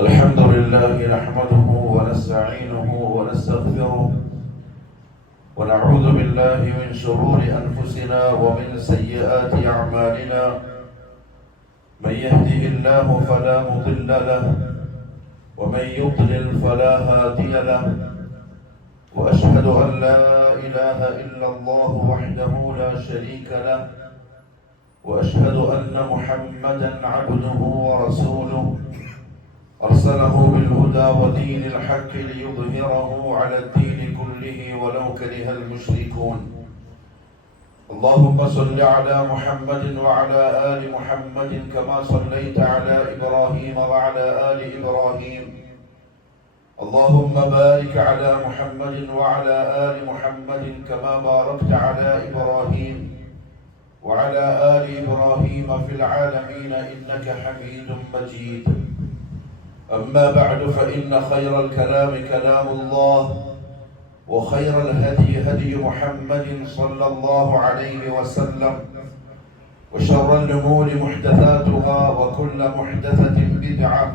الحمد لله نحمده ونستعينه ونستغفره ونعوذ بالله من شرور أنفسنا ومن سيئات أعمالنا. من يهده الله فلا مضل له ومن يضلل فلا هادي له، وأشهد أن لا إله إلا الله وحده لا شريك له، وأشهد أن محمدا عبده ورسوله أرسله بالهدى ودين الحق ليظهره على الدين كله ولو كره المشركون. اللهم صل على محمد وعلى آل محمد كما صليت على إبراهيم وعلى آل إبراهيم. اللهم بارك على محمد وعلى آل محمد كما باركت على إبراهيم وعلى آل إبراهيم في العالمين إنك حميد مجيد. أما بعد، فإن خير الكلام كلام الله، وخير الهدي هدي محمد صلى الله عليه وسلم، وشر الأمور محدثاتها، وكل محدثة بدعة،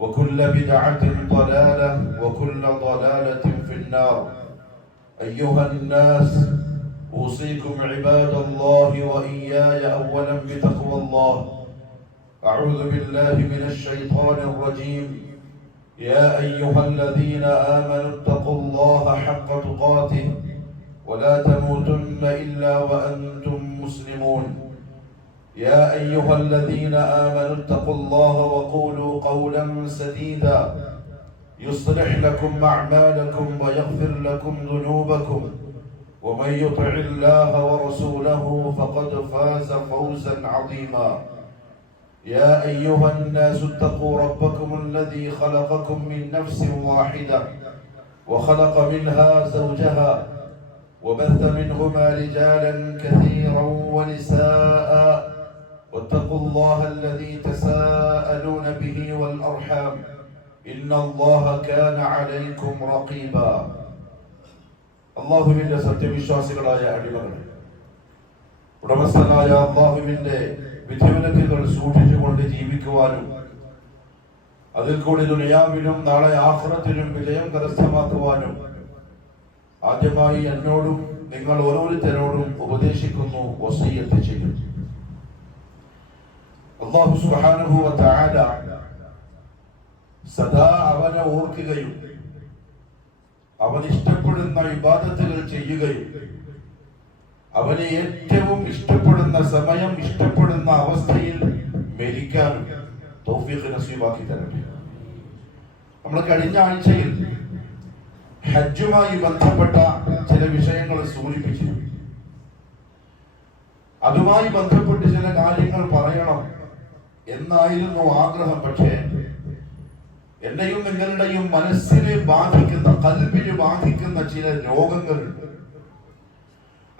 وكل بدعة ضلالة، وكل ضلالة في النار. أيها الناس، أوصيكم عباد الله وإياي أولا بتقوى الله. أعوذ بالله من الشيطان الرجيم. يا أيها الذين آمنوا اتقوا الله حق تقاته ولا تموتن إلا وأنتم مسلمون. يا أيها الذين آمنوا اتقوا الله وقولوا قولا سديدا يصلح لكم أعمالكم ويغفر لكم ذنوبكم، ومن يطع الله ورسوله فقد فاز فوزا عظيما. يا أيها الناس اتقوا ربكم الذي خلقكم من نفس واحدة وخلق منها زوجها وبث منهما رجالا كثيرا ونساء، واتقوا الله الذي تساءلون به والأرحام إن الله كان عليكم رقيبا. അള്ളാഹുവിന്റെ സത്യവിശ്വാസികളായ അടിമകളെ, ഉടമസ്ഥനായ അള്ളാഹുവിന്റെ വിധിവിലക്കുകൾ സൂക്ഷിച്ചുകൊണ്ട് ജീവിക്കുവാനും അതിൽ കൂടി ദുനിയാവിലും നാളെ ആഖിറത്തിലും വിജയം കരസ്ഥമാക്കുവാനും ആദ്യമായി എന്നോടും നിങ്ങൾ ഓരോരുത്തരോടും ഉപദേശിക്കുന്നു, വസിയ്യത്ത് ചെയ്യുന്നു. അല്ലാഹു സുബ്ഹാനഹു വ തആല സദാ അവനെ ഓർക്കുകയും അവൻ ഇഷ്ടപ്പെടുന്ന ഇബാദത്തുകൾ ചെയ്യുകയും അവനെ ഏറ്റവും ഇഷ്ടപ്പെടുന്ന സമയം, ഇഷ്ടപ്പെടുന്ന അവസ്ഥയിൽ മരിക്കാനും തൗഫീഖ് നസീബാക്കി തരട്ടെ. നമ്മൾ കഴിഞ്ഞ ആഴ്ചയിൽ ഹജ്ജുമായി ബന്ധപ്പെട്ട ചില വിഷയങ്ങൾ സൂചിപ്പിച്ചു. അതുമായി ബന്ധപ്പെട്ട് ചില കാര്യങ്ങൾ പറയണം എന്നായിരുന്നു ആഗ്രഹം. പക്ഷേ എന്റെയും നിങ്ങളുടെയും മനസ്സിനെ ബാധിക്കുന്ന, ഖൽബിനെ ബാധിക്കുന്ന ചില രോഗങ്ങളുണ്ട്.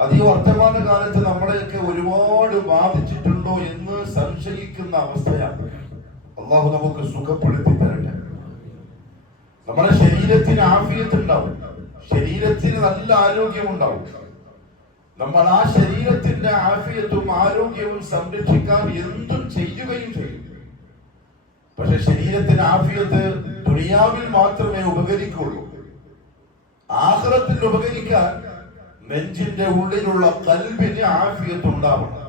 അത് ഈ വർത്തമാന കാലത്ത് നമ്മളെയൊക്കെ ഒരുപാട് ബാധിച്ചിട്ടുണ്ടോ എന്ന് സംശയിക്കുന്ന അവസ്ഥയാണ്. അള്ളാഹു നമുക്ക് സുഖപ്പെടുത്തി തരട്ടെ. നമ്മുടെ ശരീരത്തിന് ആഫിയത്ത് ഉണ്ടാവും, ശരീരത്തിന് നല്ല ആരോഗ്യമുണ്ടാവും. നമ്മൾ ആ ശരീരത്തിന്റെ ആഫിയത്തും ആരോഗ്യവും സംരക്ഷിക്കാൻ എന്തും ചെയ്യുകയും ചെയ്യും. പക്ഷെ ശരീരത്തിന് ആഫിയത്ത് ദുനിയാവിൽ മാത്രമേ ഉപകരിക്കുള്ളൂ. ആഖിറത്തിൽ ഉപകരിക്കാൻ നെഞ്ചിന്റെ ഉള്ളിലുള്ള ഖൽബിന് ആഫിയത്ത് ഉണ്ടാവണം.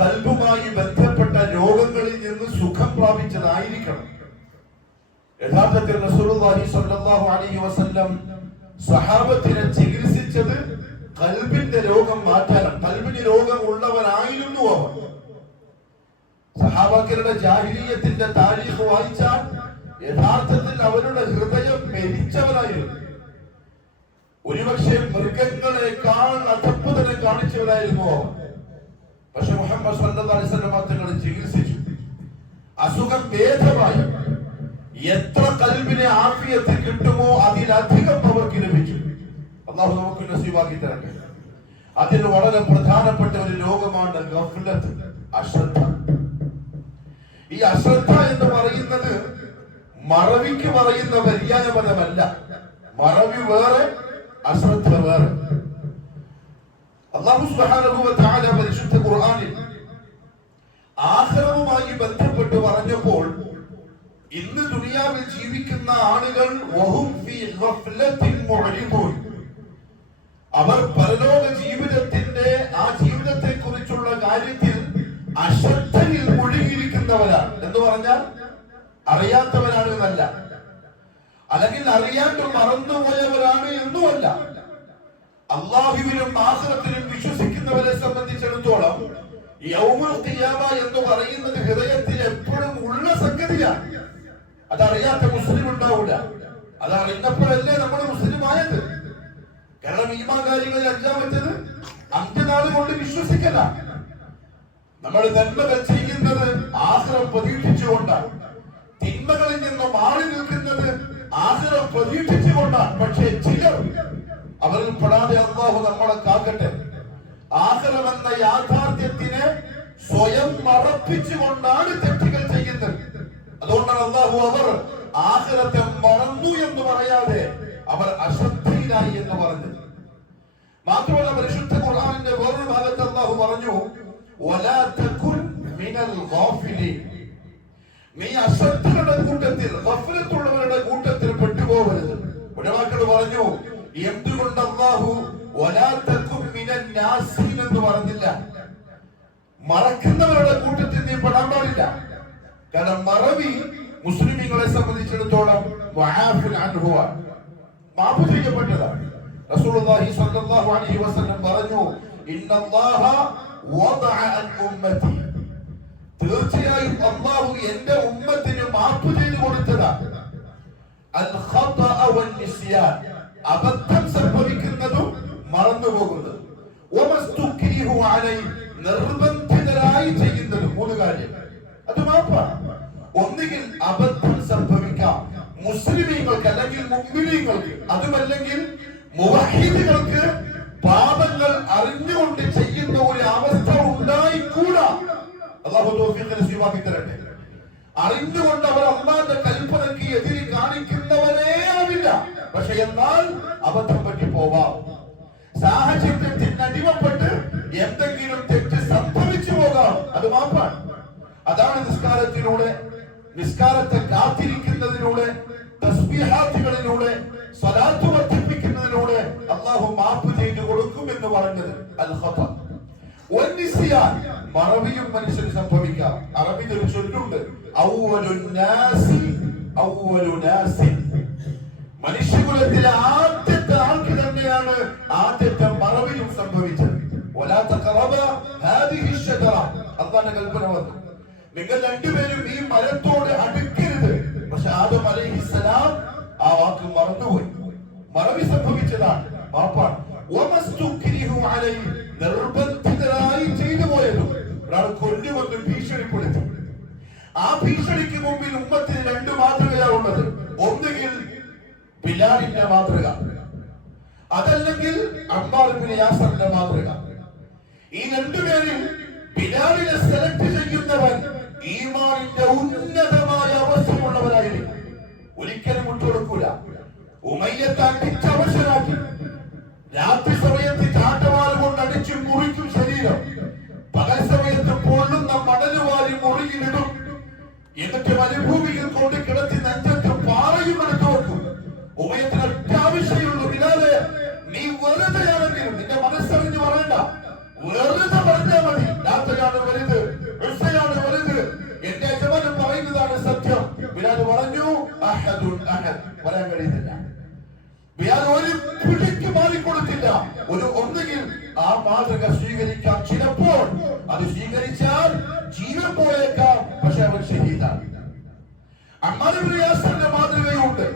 ഖൽബുമായി ബന്ധപ്പെട്ട രോഗങ്ങളിൽ നിന്ന് സുഖം പ്രാപിച്ചതായിരിക്കണം. യഥാർത്ഥത്തിൽ റസൂലുള്ളാഹി സ്വല്ലല്ലാഹു അലൈഹി വസല്ലം സഹാബത്തിനെ ചികിത്സിച്ചത് ഖൽബിന്റെ രോഗം മാറ്റാനാണ്. ഖൽബിന് രോഗം ഉള്ളവരായിരുന്നു അവർ. സഹാബാക്കളുടെ ജാഹിലിയ്യത്തിന്റെ താരീഖ് വായിച്ചാൽ യഥാർത്ഥത്തിൽ അവരുടെ ഹൃദയം മരിച്ചവരായിരുന്നു. ഒരുപക്ഷെ മൃഗങ്ങളെക്കാൾ അധപ്പതനം കാണിച്ചവരായിരുന്നു അവർ. പക്ഷെ മുഹമ്മദ് സല്ലല്ലാഹു അലൈഹി വസല്ലം തങ്ങളെ ചികിത്സിച്ചു. അസുഖം ഭേദമായി. എത്ര ഖൽബിനെ ആഫിയത്ത് കിട്ടുമോ അതിലധികം അവർക്ക് ലഭിച്ചു. അല്ലാഹു നമുക്ക് നസീബാക്കി തരട്ടെ. അതിന് വളരെ പ്രധാനപ്പെട്ട ഒരു രോഗമാണ് ഗഫ്ലത്ത്, അശ്രദ്ധ. ഈ അശ്രദ്ധ എന്ന് പറയുന്നത് മറവിക്ക് പറയുന്ന പര്യായപദമല്ല. മറവി വേറെ, അശ്രദ്ധ വേറെ. അല്ലാഹു സുബ്ഹാനഹു വ തആല പരിശുദ്ധ ഖുർആനിൽ ആഖിറവുമായി വിഷയവുമായി ബന്ധപ്പെട്ട് പറഞ്ഞപ്പോൾ ഇന്ന് ദുനിയാവിൽ ജീവിക്കുന്ന ആളുകൾ അവർ പരലോക ജീവിതത്തിന്റെ ആ ജീവിതത്തെ കുറിച്ചുള്ള കാര്യത്തിൽ അശ്രദ്ധയിൽ മുഴുകിയിരിക്കുന്നവരാണ്. എന്ന് പറഞ്ഞാൽ അറിയാത്തവരാണ് എന്നല്ല, അല്ലെങ്കിൽ അറിയാണ്ട് മറന്നുപോയവരാണ് എന്നുമല്ല. അള്ളാഹുവിനും ആഖിറത്തിലും വിശ്വസിക്കുന്നവരെ സംബന്ധിച്ചിടത്തോളം യൗമുൽ ഖിയാമ എന്ന് പറയുന്നത് ഹൃദയത്തിൽ എപ്പോഴും ഉള്ള സംഗതിയാണ്. അതറിയാത്ത മുസ്ലിം ഉണ്ടാവില്ല. അതറിഞ്ഞപ്പോഴല്ലേ നമ്മൾ മുസ്ലിം ആയത്. കാരണം ഈമാൻ കാര്യങ്ങളിൽ അഞ്ചാമത്തേത് അന്ത്യനാൾ കൊണ്ട് വിശ്വസിക്കല. നമ്മൾ നന്മകൾ ചെയ്യുന്നത് ആഖിറം പ്രതീക്ഷിച്ചുകൊണ്ടാണ്, തിന്മകളിൽ നിന്ന് മാറി നിൽക്കുന്നത് ആഖിറം പ്രതീക്ഷിച്ചുകൊണ്ടാണ്. പക്ഷേ ചിലർ അവരിൽ പെടാതെ അല്ലാഹു നമ്മളെ കാക്കട്ടെ. ആഖിറം എന്ന യാഥാർത്ഥ്യത്തിനെ സ്വയം മറപ്പിച്ചുകൊണ്ടാണ് തെറ്റുകൾ ചെയ്യുന്നത്. അതുകൊണ്ടാണ് അല്ലാഹു അവർ ആഖിറത്തെ മറന്നു എന്ന് പറയാതെ അവർ അശ്രദ്ധയിലായി എന്ന് പറഞ്ഞത്. മാത്രമല്ല പരിശുദ്ധ ഖുർആനിന്റെ വേറൊരു ഭാഗത്ത് അല്ലാഹു പറഞ്ഞു, വലാ തകുൻ മിനൽ ഗാഫിലീൻ, നീ അശ്രദ്ധരുടെ കൂട്ടത്തിൽ, ഗഫലത്തുള്ളവരുടെ കൂട്ടത്തിൽ പെട്ടുപോകരുത്. ഉലമാക്കൾ പറഞ്ഞു, എന്തുകൊണ്ട് അല്ലാഹു വലാ തകുൻ മിനൻ നാസീൻ എന്ന് പറഞ്ഞില്ല? മറക്കുന്നവരുടെ കൂട്ടത്തിൽ നീ പെടാൻ പാടില്ല. കാരണം മറവി മുസ്ലിമീങ്ങളെ സംബന്ധിച്ചിടത്തോളം മാപ്പ് ചെയ്യപ്പെട്ടതാണ്. റസൂലുള്ളാഹി സ്വല്ലല്ലാഹു അലൈഹി വസല്ലം പറഞ്ഞു, ഇന്നല്ലാഹ വദഅ അൻ ഉമ്മതി, തീർച്ചയായും അല്ലാഹു എൻ്റെ ഉമ്മത്തിന് മാപ്പ് ചെയ്തു കൊടുത്തതാണ്. അൽ ഖതഅ വൻ നിസ്യാൻ, അബദ്ധം സംഭവിക്കുന്നതും മറന്നുപോകുന്നതും, വമസ്തുക്രിഹു അലൈഹി, നിർബന്ധിതരായി ചെയ്യുന്നതും. മൂന്ന് കാര്യം അത് മാപ്പാണ്. ഒന്നുകിൽ അബദ്ധം സംഭവിക്കാം മുസ്ലിമീങ്ങൾക്ക് അല്ലെങ്കിൽ മുഅ്മിനീങ്ങൾക്ക്, അതുമല്ലെങ്കിൽ മുവഹിദുകൾക്ക് പാപങ്ങൾ അറിഞ്ഞുകൊണ്ട് ചെയ്യുന്ന ഒരു അവസ്ഥ ഉണ്ടായിക്കൂടാ. അല്ലാഹു തൗഫീഖ് നസീബാക്കി തരട്ടെ. അറിഞ്ഞുകൊണ്ട് അവർ അല്ലാഹുവിന്റെ കൽപ്പനയ്ക്ക് എതിര് കാണിക്കുന്നവരേ ആവില്ല. പക്ഷെ എന്നാൽ അബദ്ധം പറ്റി പോവാം, സാഹചര്യത്തിന് അടിമപ്പെട്ട് എന്തെങ്കിലും തെറ്റ് സംഭവിച്ചു പോകാം. അത് മാപ്പാണ്. അതാണ് നിസ്കാരത്തിലൂടെ, നിസ്കാരത്തെ കാത്തിരിക്കുന്നതിലൂടെ, തസ്ബീഹാത്തുകളിലൂടെ, സ്വലാത്ത് വർദ്ധിപ്പിക്കുന്നതിലൂടെ അല്ലാഹു മാപ്പ് ചെയ്തു കൊടുക്കും എന്ന് പറഞ്ഞത്. അൽ ഖത വൻ നിസ്യാൻ, മറവിയും മനുഷ്യന് സംഭവിക്കാം. അറബിയിൽ ഒരു ചൊല്ലുണ്ട്, അവ്വലുൻ നാസി അവ്വലു നാസിൻ, മനുഷ്യകുലത്തിലെ ആദ്യത്തെ ആൾക്ക് തന്നെയാണ് ആദ്യത്തെ മറവിയും സംഭവിച്ചത്. വലാ തഖറബ ഹാദിഹി ഷജറ, അല്ലാഹുവിന്റെ കൽപ്പന വന്നു, നിങ്ങൾ രണ്ടുപേരും ഈ മരത്തോട് അടുക്കരുത്. പക്ഷെ ആദം അലൈഹിസ്സലാം ആ വാക്ക് മറന്നുപോയി. മറവി സംഭവിച്ചതാണ്, മാപ്പാണ്. വമസ്തുക്രിഹു അലൈഹി, നിർബന്ധിതരായി ചെയ്തു പോയതും. ഒരാൾ കൊല്ലുമെന്ന് ഭീഷണിപ്പെടുത്തി. ആ ഭീഷണിക്ക് മുമ്പിൽ ഉമ്മത്തിന് രണ്ട് മാതൃകയാണ് ഉള്ളത്. ഒന്നുകിൽ ബിലാലിന്റെ മാതൃക, അതല്ലെങ്കിൽ അമ്മാർ ഇബ്നു യാസറിന്റെ മാതൃക. ഈ രണ്ടുപേരിൽ ബിലാലിനെ സെലക്ട് ചെയ്യുന്നവൻ ഈമാനിന്റെ ഉന്നതമായ അവസ്ഥയുള്ളവരായിരിക്കും. ഒരിക്കലും വിട്ടുകൊടുക്കൂല. ഉമയ്യത്ത് അടിച്ച് അവശനാക്കി. രാത്രി സമയത്ത് ചാട്ടവാൾ കൊണ്ട് അടിച്ചു മുറിക്കും ശരീരം. പകൽ സമയത്ത് പൊള്ളുന്ന മണലുവാരി മുറിയിലിടും. എന്നിട്ട് മരുഭൂമിയിൽ കൊണ്ട് കിടത്തി നെഞ്ചത്ത് പാറയും എടുത്തു വെക്കും. ഉമയത്തിന് അത്യാവശ്യമുള്ളൂ, ബിലാലെ നീ വെറുതെയാണെങ്കിലും നിന്റെ മനസ്സറിഞ്ഞ് പറയണ്ട, വെറുതെ പറഞ്ഞാൽ മതി. രാത്രിയാണ് വലുത്, ഉസ്സയാണ് വലുത്, എന്റെ യജമാനൻ പറയുന്നതാണ് സത്യം. ബിലാൽ പറഞ്ഞു, അഹദുൻ അഹദ്, പറയാൻ കഴിയുന്നില്ല. ബിലാൽ ഒരു പിടിക്ക് മാറിക്കൊടുത്തില്ല. ഒന്നുകിൽ ആ മാതൃക സ്വീകരിക്കാം, ചിലപ്പോൾ അത് സ്വീകരിച്ചാൽ ജീവൻ പോയേക്കാം, പക്ഷെ അവൻ ഷഹീദാണ്. അമ്മാർ ഇബ്നു യാസറിന്റെ മാതൃകയുണ്ട്.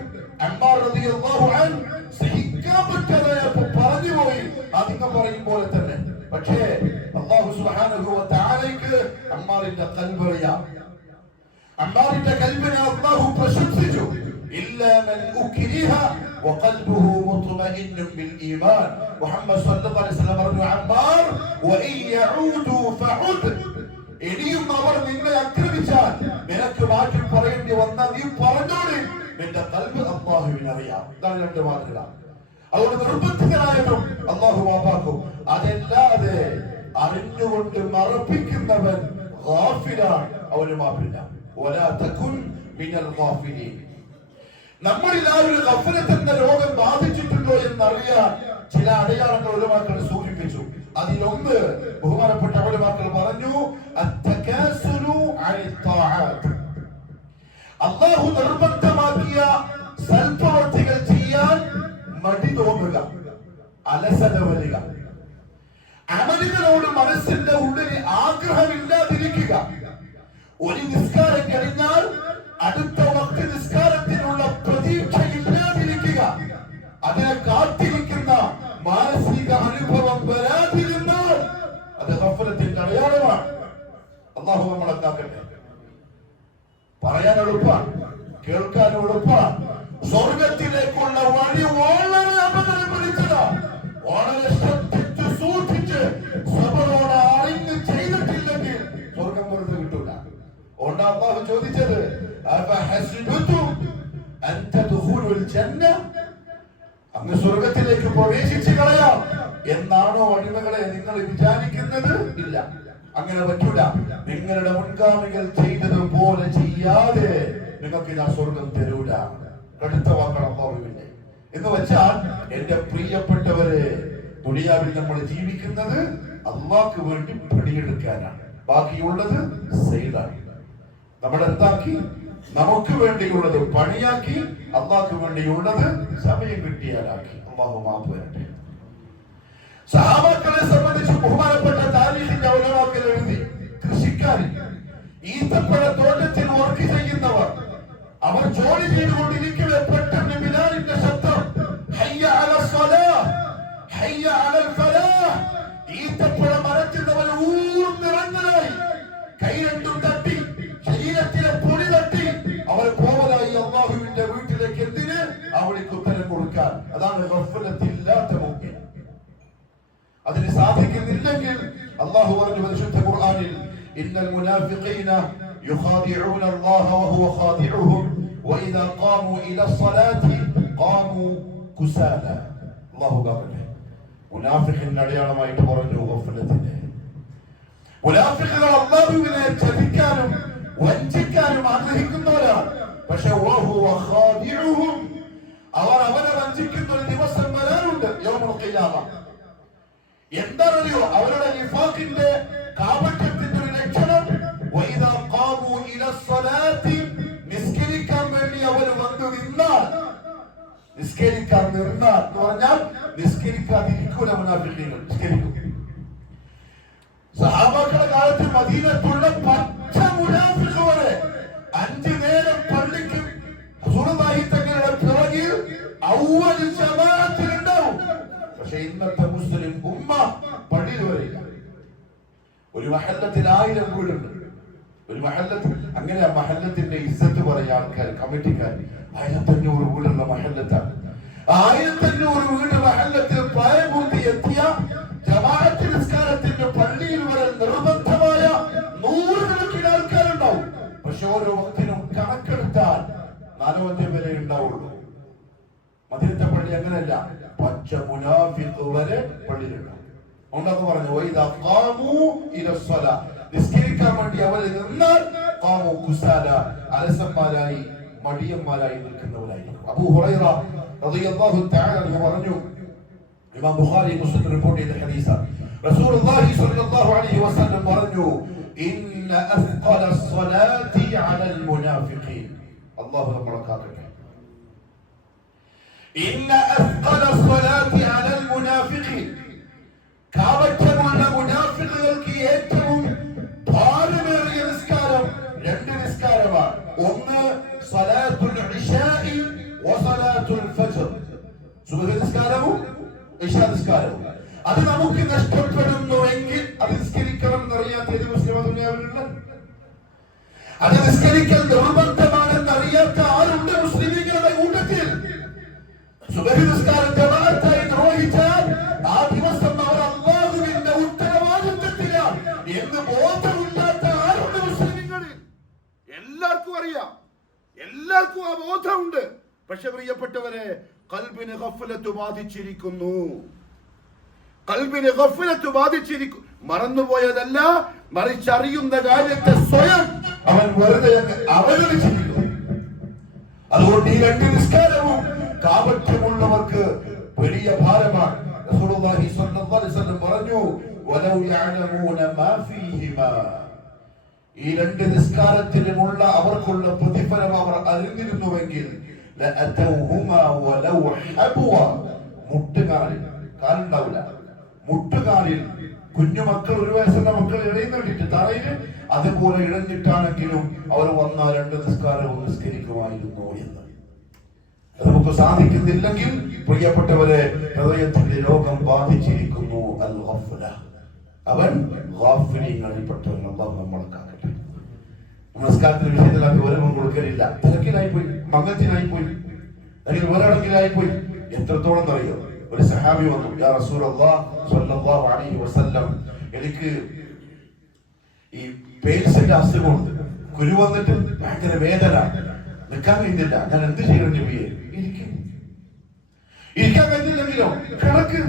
അമ്മാർ റളിയല്ലാഹു അൻഹു സഹിക്കാൻ പറ്റാതായപ്പോൾ പറഞ്ഞുപോയി, അതിങ്ങ് പറയും പോലെ തന്നെ. പക്ഷേ അല്ലാഹു സുബ്ഹാനഹു വ തആലയ്ക്ക് അമ്മാറിന്റെ ഖൽബ് അറിയാം. അമ്മാറിന്റെ ഖൽബിനെ അല്ലാഹു പ്രശംസിച്ചു. ഇല്ലാ മൻ ഉക്രിഹ വഖൽബുഹു മുത്മഇന്നുൻ ബിൽ ഈമാൻ. മുഹമ്മദ് സ്വല്ലല്ലാഹു അലൈഹി വസല്ലം പറഞ്ഞു, അമ്മാർ വഇൻ യഊദു ഫഉദ്, ഇനിയും അവർ നിന്നെ ആക്രമിച്ചാൽ നിനക്ക് മാറ്റി പറയേണ്ടി വന്നാൽ നീ പറഞ്ഞോളി, നിന്റെ ഖൽബ് അല്ലാഹുവിനെ അറിയാം. ഇതാണ് രണ്ട് മാതൃക. അതുകൊണ്ട് നിർബന്ധിതനായതും അല്ലാഹു മാപ്പാക്കും. അതല്ലാതെ അറിഞ്ഞുകൊണ്ട് മറപ്പിക്കുന്നവൻ ഗാഫിലാണ്, അവന് മാപ്പില്ല. വലാ തകുൻ മിനൽ ഗാഫിലീൻ. നമ്മളിൽ ആ ഒരു ഗഫലത്ത് എന്ന രോഗം ബാധിച്ചിട്ടുണ്ടോ എന്നറിയാൻ ചില അടയാളങ്ങൾ ഉലമാക്കൾ സൂചിപ്പിച്ചു. അതിലൊന്ന് ബഹുമാനപ്പെട്ട ഉലമാക്കൾ പറഞ്ഞു, അത്തകാസുലു അനി ത്വാഅത്ത്. അല്ലാഹു നിർബന്ധമാക്കിയ സൽപ്രവൃത്തികൾ ചെയ്യാൻ മടി തോന്നുക, അലസത വരിക, അമലുകളോട് മനസ്സിന്റെ ഉള്ളിൽ ആഗ്രഹമില്ലാതിരിക്കുക. ഒരു നിസ്കാരം കഴിഞ്ഞാൽ അടുത്ത വക്ത് നിസ്കാരത്തിനുള്ള പ്രതീക്ഷയില്ലാതിരിക്കുക, അതിനെ കാത്തിരിക്കുന്ന മാനസിക അനുഭവം വരാതിരുന്നാൽ അത് ഗഫലത്തിന്റെ അടയാളമാണ്. അല്ലാഹു നമ്മളെ കാക്കട്ടെ. പറയാൻ എളുപ്പമാണ്, കേൾക്കാൻ എളുപ്പമാണ്. സ്വർഗത്തിലേക്കുള്ള വഴി വളരെ അപകടം പിടിച്ചതാണ്. വളരെ ശ്രദ്ധിച്ച് സൂക്ഷിച്ച് സബറോടെ അറിഞ്ഞ് ചെയ്തിട്ടില്ലെങ്കിൽ സ്വർഗം വെറുതെ കിട്ടൂല. അതുകൊണ്ട് അല്ലാഹു ചോദിച്ചത്, അങ്ങ് സ്വർഗത്തിലേക്ക് പ്രവേശിച്ചു കളയാം എന്നാണോ അടിമകളെ നിങ്ങൾ വിചാരിക്കുന്നത്? ഇല്ല, അങ്ങനെ പറ്റൂല. നിങ്ങളുടെ മുൻഗാമികൾ ചെയ്തതുപോലെ ചെയ്യാതെ നിങ്ങൾക്ക് ഞാൻ സ്വർഗം തരൂല. കടുത്ത വാക്കണം അല്ലാഹുവിന്റെ. എന്ന് വെച്ചാൽ എന്റെ പ്രിയപ്പെട്ടവരെ, ദുനിയാവിൽ നമ്മൾ ജീവിക്കുന്നത് അല്ലാഹ്ക്ക് വേണ്ടി പണിയെടുക്കാനാണ്. ബാക്കിയുള്ളത് സെയിലാണ്. നമ്മൾ എന്താക്കി? നമുക്ക് വേണ്ടിയുള്ളത് പണിയാക്കി, അല്ലാഹ്ക്ക് വേണ്ടിയുള്ളത് സമയം കിട്ടിയാലാക്കി. അല്ലാഹു മാപ്പ് വരട്ടെ. സഹാബാക്കളെ സംബന്ധിച്ച് ബഹുമാനപ്പെട്ട താരീഖിന്റെ ഉലമാക്കൾ എഴുതി, കൃഷിക്കാരൻ, ഈത്തപ്പഴ തോട്ടത്തിൽ വർക്ക് ചെയ്യുന്നവർ, അവർ ജോലി ചെയ്തുകൊണ്ടിരിക്കവേ പെട്ടെന്ന് ബിലാലിന്റെ ശബ്ദം, ഹയ്യ അലൽ സ്വലാഹ്, ഹയ്യ അലൽ ഫലാഹ്. ഈത്തപ്പഴ മരത്തിനവർ ഊർന്നിറങ്ങലായി, കൈ രണ്ടും തട്ടി, ശരീരത്തിലെ പൊടി തട്ടി അവർ പോവലായി അല്ലാഹുവിന്റെ വീട്ടിലേക്ക്. എന്തിന്? അവൾക്ക് ഉത്തരം കൊടുക്കാൻ. അതാണ് ഗഫലത്തില്ലാത്ത മുഅ്മിൻ. അതിന് സാധിക്കുന്നില്ലെങ്കിൽ അല്ലാഹു പറഞ്ഞു പരിശുദ്ധ ഖുർആനിൽ, ഇന്നൽ മുനാഫിഖീന യുഖാദിഊന അല്ലാഹ വഹുവ ഖാദിഉഹും വഇദാ ഖാമൂ ഇലസ്സലാത്തി ഖാമൂ കുസാല. അല്ലാഹു കാക്കട്ടെ. മുനാഫിഖിന്റെ അടയാളമായിട്ട് പറഞ്ഞു ഗഫലത്തിന്റെ. മുനാഫിഖുകൾ അല്ലാഹുവിനെ ചതിക്കാനും വഞ്ചിക്കാനും ആഗ്രഹിക്കുന്നവരാണ്. പക്ഷെ വഹുവ ഖാദിഉഹും, അവർ അവരെ വഞ്ചിക്കുന്ന ഒരു ദിവസം വരാനുണ്ട്, യൗമുൽ ഖിയാമ. എന്താണറിയോ അവരുടെ നിഫാഖിന്റെ കാപട്യത്തിന്റെ ഒരു ലക്ഷണം? വഇദാ ഖാമൂ ഇലസ്സലാത്തി, നിസ്കരിക്കാൻ വേണ്ടി അവർ വന്നു നിന്നാൽ, നിസ്കരിക്കാൻ നിന്നാൽ എന്ന് പറഞ്ഞാൽ നിസ്കരിക്കാതിരിക്കൂല മുനാഫിഖീങ്ങൾ, നിസ്കരിക്കും. സഹാബാക്കളുടെ കാലത്ത് മദീനത്തുള്ള പച്ച മുനാഫിഖ് വരെ 5 നേരം പള്ളിക്ക് റസൂലുള്ളാഹി തങ്ങളുടെ പിറകിൽ അവ്വൽ ജമാഅത്തിലുണ്ടാവും. പക്ഷെ ഇന്നത്തെ മുസ്ലിം ഉമ്മ പള്ളിയിൽ വരില്ല. ഒരു മഹല്ലത്തിൽ 1000 വീടുണ്ട്. ഒരു മഹല്ലത്തിൽ, അങ്ങനെ ആ മഹല്ലത്തിന്റെ ഇസ്സത്ത് പറയാൻ ആൾക്കാർ, കമ്മിറ്റിക്കാർ, 1500 വീടുള്ള മഹല്ലത്താണ്. 1500 വീട് മഹല്ലത്തിൽ പ്രായപൂർത്തി എത്തിയ ജമാഅത്ത് നിസ്കാരത്തിന്റെ പള്ളിയിൽ വരെ നിർബന്ധമായ 100 കണക്കിന് ആൾക്കാരുണ്ടാവും. പക്ഷെ ഓരോ വക്തിനും കണക്കെടുത്താൽ 4 പേരെ ഉണ്ടാവുള്ളൂ. മദീനത്തെ പള്ളി അങ്ങനെയല്ല, പച്ച മുനാഫിഖ് വരെ പള്ളിയിലുണ്ടാവും. ഉണ്ടെന്ന് പറഞ്ഞു, വഇദാ ഖാമൂ ഇലസ്സലാ, നിസ്കരിക്കാൻ വേണ്ടി അവർ നിന്നാൽ ഖാമൂ കുസാല, അലസന്മാരായി മടിയന്മാരായി നിൽക്കുന്നവരായിരിക്കും. അബൂ ഹുറൈറ റളിയല്ലാഹു തആല അൻഹു പറഞ്ഞു, ഇമാം ബുഖാരി മുസ്ലിം റിപ്പോർട്ട് ചെയ്ത ഹദീസാണ്, റസൂലുള്ളാഹി സ്വല്ലല്ലാഹു അലൈഹി വസല്ലം പറഞ്ഞു, ഇന്ന അസ്ഖല സ്വലാത്തി അലൽ മുനാഫിഖീൻ. അല്ലാഹു നമ്മളെ കാക്കട്ടെ. ഇന്ന അസ്ഖല സ്വലാത്തി അലൽ മുനാഫിഖീൻ, കാപട്യമുള്ള മുനാഫിഖുകൾക്ക് ഏറ്റവും ഭാരമേറിയ നിസ്കാരം 2 നിസ്കാരമാണ്. ഒന്ന് സ്വലാത്തുൽ ഇശാഇ വസലാത്തുൽ ഫജ്ർ, സുബ്ഹ് നിസ്കാരവും ഇശാ നിസ്കാരവും. അത് നമുക്ക് നഷ്ടപ്പെടുന്നുവെങ്കിൽ അത് നിസ്കരിക്കണം എന്നറിയാത്ത ഏത് മുസ്ലിം ദുനിയാവിലുള്ള? അത് നിസ്കരിക്കൽ നിർബന്ധമാണെന്ന് അറിയാത്ത ആരുണ്ട് മുസ്ലിമീങ്ങളുടെ കൂട്ടത്തിൽ? സുബ്ഹ് നിസ്കാരം ജമാഅത്തായി നിർവഹിച്ചാൽ ആ ദിവസം അവർ അല്ലാഹുവിന്റെ ഉത്തരവാദിത്തത്തിലാണ് എന്ന് ബോധമില്ലാത്ത ആരുണ്ട് മുസ്ലിമീങ്ങളിൽ? എല്ലാവർക്കും അറിയാം, എല്ലാവർക്കും ആ ബോധമുണ്ട്. പക്ഷെ പ്രിയപ്പെട്ടവരെ, ഖൽബിന് ഗഫലത്ത് ബാധിച്ചിരിക്കുന്നു. ഖൽബിന് ഗഫലത്ത് ബാധിച്ചിരിക്കുന്നു. മറന്നുപോയതല്ല, മറിച്ചറിയുന്ന കാര്യത്തെ സ്വയം അവൻ വെറുതെ അവഗണിച്ചിരിക്കുന്നു. അതുകൊണ്ട് ഈ 2 നിസ്കാരവും കാപട്യമുള്ളവർക്ക് വലിയ ഭാരമാണ്. റസൂലുള്ളാഹി സ്വല്ലല്ലാഹു അലൈഹി വസല്ലം പറഞ്ഞു, വലൗ യഅലമൂന മാ ഫീഹിമാ, ഈ 2 നിസ്കാരത്തിലുമുള്ള അവർക്കുള്ള പ്രതിഫലം അവർ അറിഞ്ഞിരുന്നുവെങ്കിൽ ലഅതൗഹുമാ വലൗ ഹബ്വ, മുട്ടുകാലിൽ, കാലുണ്ടാവില്ല, മുട്ടുകാലിൽ കുഞ്ഞുമക്കൾ, 1 വയസ്സുള്ള മക്കൾ ഇഴയുന്നിട്ട് തറയിൽ അതുപോലെ ഇഴഞ്ഞിട്ടാണെങ്കിലും അവർ വന്ന 2 നിസ്കാരവും നിസ്കരിക്കുമായിരുന്നു എന്ന്. നമുക്ക് സാധിക്കുന്നില്ലെങ്കിൽ പ്രിയപ്പെട്ടവരെ, ഹൃദയത്തിന്റെ രോഗം ബാധിച്ചിരിക്കുന്നു. അൽ ഗഫ്ല, അവൻ ഗാഫിലീങ്ങളിൽപ്പെട്ടവൻ. അല്ലാഹു നമ്മളെ കാക്കട്ടെ. നമസ്കാരത്തിന്റെ വിഷയത്തിലൊക്കെ ഒരുമം കൊടുക്കലില്ല, തിരക്കിലായി പോയി, മംഗത്തിനായി പോയി, അല്ലെങ്കിൽ ഒരടങ്കിലായി പോയി. എത്രത്തോളം അറിയോ, ഒരു സഹാബി വന്നു, യാ റസൂലല്ലാഹ് സ്വല്ലല്ലാഹു അലൈഹി വസല്ലം, എനിക്ക് ഈ പേൽസിന്റെ അസുഖമുണ്ട്, കുരു വന്നിട്ട് ഭയങ്കര വേദന, നിൽക്കാൻ കഴിയുന്നില്ല, ഞാൻ എന്ത് ചെയ്യണം നബിയെ? ഇരിക്കാൻ കഴിയുന്നില്ലെങ്കിലോ കിടക്ക്,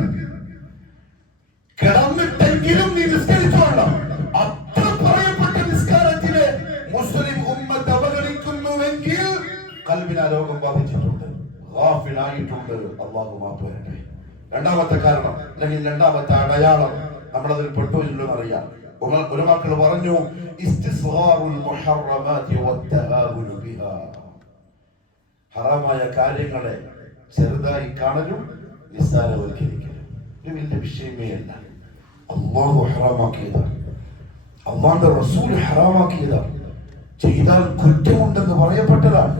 കിടന്നിട്ടെങ്കിലും നീ നിസ്കരിച്ചോളാം. അത്ര പറയപ്പെട്ട നിസ്കാരത്തിലെ മുസ്ലിം ഉമ്മത്ത് അവഗണിക്കുന്നുവെങ്കിൽ കൽബിന് രോഗം ബാധിച്ചിട്ടുണ്ട്, ഗാഫിലായിട്ടുണ്ട്. അല്ലാഹു മാപ്പ് തരട്ടെ. രണ്ടാമത്തെ കാരണം അല്ലെങ്കിൽ രണ്ടാമത്തെ അടയാളം നമ്മളതിൽ പെട്ടുവെന്നും അറിയാം. ഒരു മക്കൾ പറഞ്ഞു, ഇസ്തിസ്ഗാറുൽ മുഹറമാതി വത്തആവുനു ബിഹാ, ഹറാമായ കാര്യങ്ങളെ ചെറുതായി കാണലും നിസ്സാരവൽക്കരിക്കലും ഇത് വലിയ വിഷയമേ അല്ല. അല്ലാഹു ഹറാമാക്കിയതാണ്, അല്ലാഹുവിന്റെ റസൂൽ ഹറാമാക്കിയതാണ്, ചെയ്താൽ കുറ്റമുണ്ടെന്ന് പറയപ്പെട്ടതാണ്,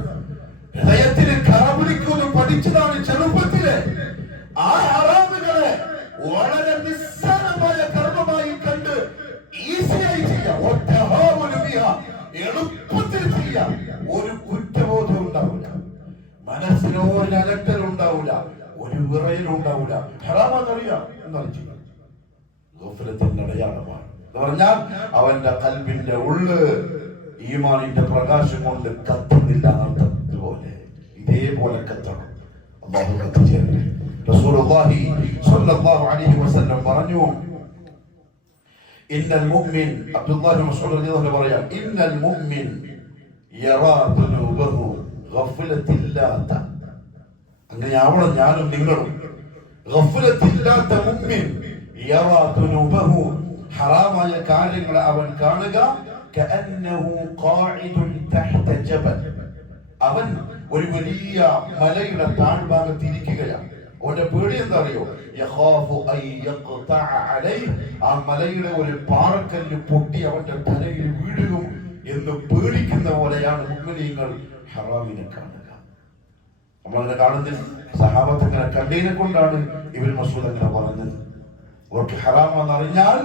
ഹൃദയത്തിന് കറപിടിക്കുമെന്ന് പഠിച്ചതാണ് ചെറുപ്പത്തിലെ. ആ ഹറാമുകളെ വളരെ നിസ്സാരമായ കർമ്മമായി കണ്ട് ഈസിയായി ചെയ്യാം, എളുപ്പത്തിൽ ചെയ്യാം, ഒരു കുറ്റബോധം ഉണ്ടാവില്ല, മനസ്സിനോ ഒരു അലട്ടലുണ്ടാവില്ല, ഒരു വിറയലുണ്ടാവില്ല. ഹറാമെന്നറിയാം എന്നാണ് ചെയ്യുക. ഗഫലത്തിന്റെ അടയാളമാണ് എന്ന് പറഞ്ഞാൽ അവന്റെ കൽബിന്റെ ഉള്ള് ഈമാനിന്റെ പ്രകാശം കൊണ്ട് കത്തുന്നില്ല എന്നതുപോലെ ഇതേപോലെ കത്തണം. അല്ലാഹു കത്തിച്ചേരട്ടെ. റസൂലുള്ളാഹി സ്വല്ലല്ലാഹു അലൈഹി വസല്ലം പറഞ്ഞു, ഇന്നൽ മുഅ്മിൻ, അബ്ദുല്ലാഹി മസ്ഊദ് റളിയല്ലാഹു അൻഹു പറയാം, ഇന്നൽ മുഅ്മിൻ യറാ ദുനൂബഹു ഗഫലത്തില്ലാത്ത, അങ്ങനെയാവണം ഞാനും നിങ്ങളും. ഗഫലത്തില്ലാത്ത മുഅ്മിൻ യറാ ദുനൂബഹു, ഹറാമായ കാര്യങ്ങളെ അവൻ കാണുക, കഅന്നഹു ഖാഇദുൻ തഹ്ത ജബൽ, അവൻ ഒരു വലിയ മലയുടെ താഴ്ഭാഗത്ത് ഇരിക്കുകയാണ്. അവന്റെ പേടി എന്താ അറിയോ? യഖാഫു അൻ യഖ്തഅ അലൈഹി, ആ മലയുടെ ഒരു പാറക്കല്ല് പൊട്ടി അവന്റെ തലയിൽ വീഴും എന്ന് പേടിക്കുന്ന പോലെയാണ് മുഅ്മിനീങ്ങൾ ഹറാമിനെ കാണുക. നമ്മളങ്ങനെ കാണുന്നില്ല. സഹാബത്ത് അങ്ങനെ കണ്ടതിനെ കൊണ്ടാണ് ഇബ്നു മസ്ഊദ് അങ്ങനെ പറഞ്ഞത്. അവർക്ക് ഹറാമെന്ന് അറിഞ്ഞാൽ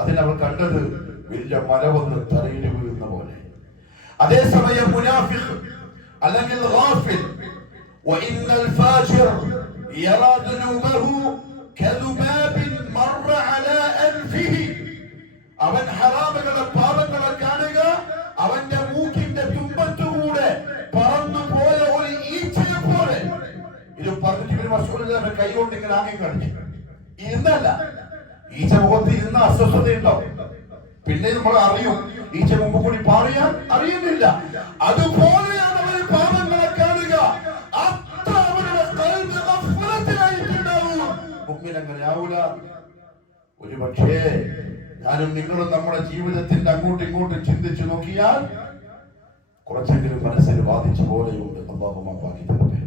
അതിനവർ കണ്ടത് വലിയ മല വന്ന് തലയിൽ വീഴുന്ന പോലെ. അതേസമയം മുനാഫിഖ് അല്ലെങ്കിൽ ഗാഫിൽ, വഇന്നൽ ഫാജിർ യറാ ദുനൂബഹു കദുബാബിൻ മറ അലാ അൻഫിഹി, അവൻ ഹറാമുകളെ പാപങ്ങളെ കാണുക, അവന്റെ മൂക്കിന്റെ തുമ്പത്തുകൂടെ പറന്നു പോയ ഒരു ഈച്ചയെ പോലെ. ഇത് പറഞ്ഞിട്ട് മസ്ഊദ് കൈകൊണ്ട് ഇങ്ങനെ ആംഗ്യം കാണിച്ചു. ഇരുന്നല്ല, ഈച്ച മുഖത്ത് ഇരുന്ന അസ്വസ്ഥതയുണ്ടാവും. പിന്നെ നമ്മൾ അറിയും, ഈച്ച മുമ്പ് കൂടി പാറിയാൽ അറിയുന്നില്ല. അതുപോലെയാണ് അവർ പാപങ്ങളെ കാണുക. അത്ര അവരുടെ കൽബ് ഗഫലത്തിലായിട്ടുണ്ടാവും. മുഅ്മിൻ അങ്ങനെ ആവൂല. ഒരു പക്ഷേ ഞാനും നിങ്ങളും നമ്മുടെ ജീവിതത്തിന്റെ അങ്ങോട്ടും ഇങ്ങോട്ടും ചിന്തിച്ചു നോക്കിയാൽ കുറച്ചെങ്കിലും മനസ്സിന് ബാധിച്ച പോലെയുണ്ട്. അല്ലാഹു മാപ്പാക്കി തരട്ടെ.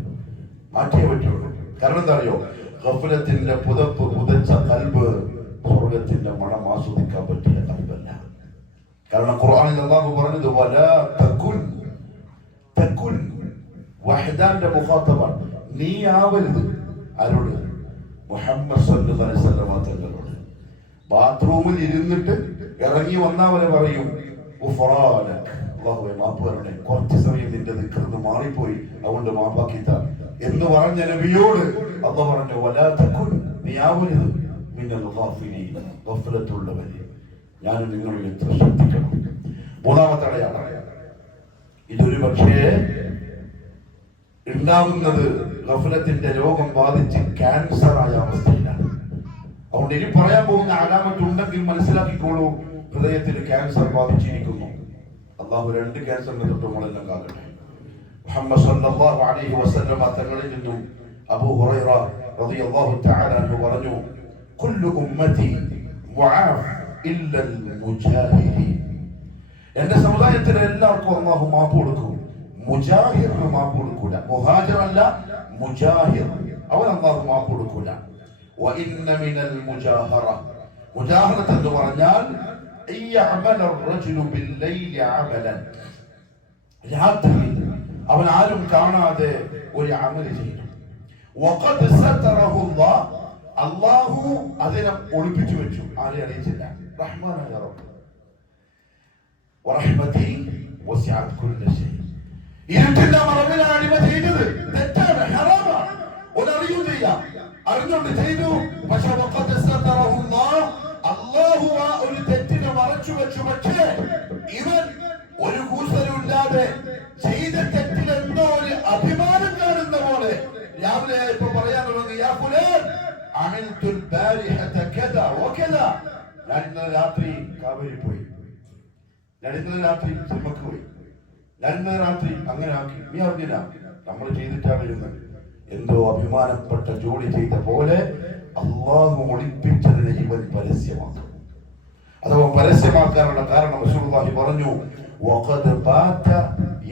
മാറ്റിയേ പറ്റുള്ളൂ. കാരണം എന്താ അറിയോ? ഗഫലത്തിന്റെ പുതപ്പ് പുതച്ച കൽബ് സ്വർഗത്തിന്റെ മണം ആസ്വദിക്കാൻ പറ്റിയ കൽബല്ല. കാരണം ഖുർആനിൽ അല്ലാഹു പറഞ്ഞത് വലാ തകുൻ, തകുൻ വഹദാന്റെ മുഖാത്തബാണ്, നീ ആവരുത്. ആരോട്? മുഹമ്മദ് സല്ലല്ലാഹു അലൈഹി വസല്ലം തങ്ങളോട്. ബാത്റൂമിൽ ഇരുന്നിട്ട് ഇറങ്ങി വന്നവരെ പറയും ഗുഫ്റാനക്, അല്ലാഹുവേ മാപ്പ് തരണേ, കുറച്ച് സമയം നിന്റെ ദിക്റിന്ന് മാറിപ്പോയി, അതുകൊണ്ട് മാപ്പാക്കിത്ത എന്ന് പറഞ്ഞ നബിയോട് അല്ലാഹു പറഞ്ഞു വലാ തകുൻ, നീ ആവരുത് മിനൽ ഗാഫിലീൻ, ഗഫലത്തുള്ളവരെ. ഞാൻ നിങ്ങളിൽ എത്ര ശ്രദ്ധിക്കണം. മൂന്നാമത്തെ അടയാളം, ഇതൊരു പക്ഷേ ഉണ്ടാകുന്നത് ഗഫലത്തിന്റെ രോഗം ബാധിച്ച് ക്യാൻസർ ആയ അവസ്ഥയിലാണ്. അതുകൊണ്ട് ഇനി പറയാൻ പോകുന്ന അലാമത്ത് ഉണ്ടെങ്കിൽ മനസ്സിലാക്കിക്കോളൂ, ഹൃദയത്തിന് ക്യാൻസർ ബാധിച്ചിരിക്കുന്നു. അള്ളാഹു 2 ക്യാൻസറിനെ തൊട്ട് നമ്മളെല്ലാം കാക്കട്ടെ. മുഹമ്മദ് സല്ലല്ലാഹു അലൈഹി വസല്ലം തങ്ങളിൽ നിന്നും അബൂ ഹുറൈറ റളിയല്ലാഹു തആല അൻഹു പറഞ്ഞു, കുല്ലു ഉമ്മതി മുആഫ് ഇല്ലൽ മുജാഹിദീൻ. എന്റെ സമുദായത്തിലെ എല്ലാവർക്കും അള്ളാഹു മാപ്പ് കൊടുക്കും, മുജാഹിറിന് മാപ്പ് കൊടുക്കൂല. മുഹാജിർ അല്ല, മുജാഹിർ, അവൻ അള്ളാഹു മാപ്പ് കൊടുക്കൂല. وإن من المجاهرة മുജാഹറത്ത് എന്ന് പറഞ്ഞാൽ يعمل الرجل بالليل عملا, രാത്രി അവൻ ആരും കാണാതെ ഒരു അമൽ ചെയ്യും. وقد ستره الله, അല്ലാഹു അതിനെ ഒളിപ്പിച്ചു വെച്ചു, ആരെ അറിയിച്ചില്ല. റഹ്മാനായ റബ്ബ്, വറഹ്മതി വസിഅത് കുല്ല ശൈ. ഇരുട്ടിന്റെ മറവിലാണ് അടിമ ചെയ്തത്, തെറ്റാണ്, ഹറാമാണ്, ഒന്നറിയുന്നില്ല, അറിഞ്ഞുകൊണ്ട് ചെയ്തു. പക്ഷെ അല്ലാഹു ആ ഒരു തെറ്റിനെ മറച്ചു വെച്ചു. പക്ഷേ ഇവൻ ഒരു കൂസലുമില്ലാതെ ചെയ്ത തെറ്റിൽ എന്തോ ഒരു അഭിമാനം കാണുന്ന പോലെ രാവിലെ ഇപ്പൊ പറയാനുള്ളത്, യാ ഫുലാൻ അമിൽതുൽ ബാരിഹത കദാ വകദാ, ഞാൻ ഇന്നലെ രാത്രി കാവേരി പോയി, ഞാൻ ഇന്നലെ രാത്രി സിനിമക്ക് പോയി, ഞാൻ ഇന്നലെ രാത്രി അങ്ങനെ ആക്കി. നീ അറിഞ്ഞില്ല, നമ്മൾ ചെയ്തിട്ടാണ് വരുന്നത്. എന്തോ അഭിമാനപ്പെട്ട ജോലി ചെയ്ത പോലെ അല്ലാഹു ഒളിപ്പിച്ചതിനെ ഇവൻ പരസ്യമാക്കും. അഥവാ പരസ്യമാക്കാനുള്ള കാരണം റസൂലുള്ളാഹി പറഞ്ഞു, വഖദ് ബാത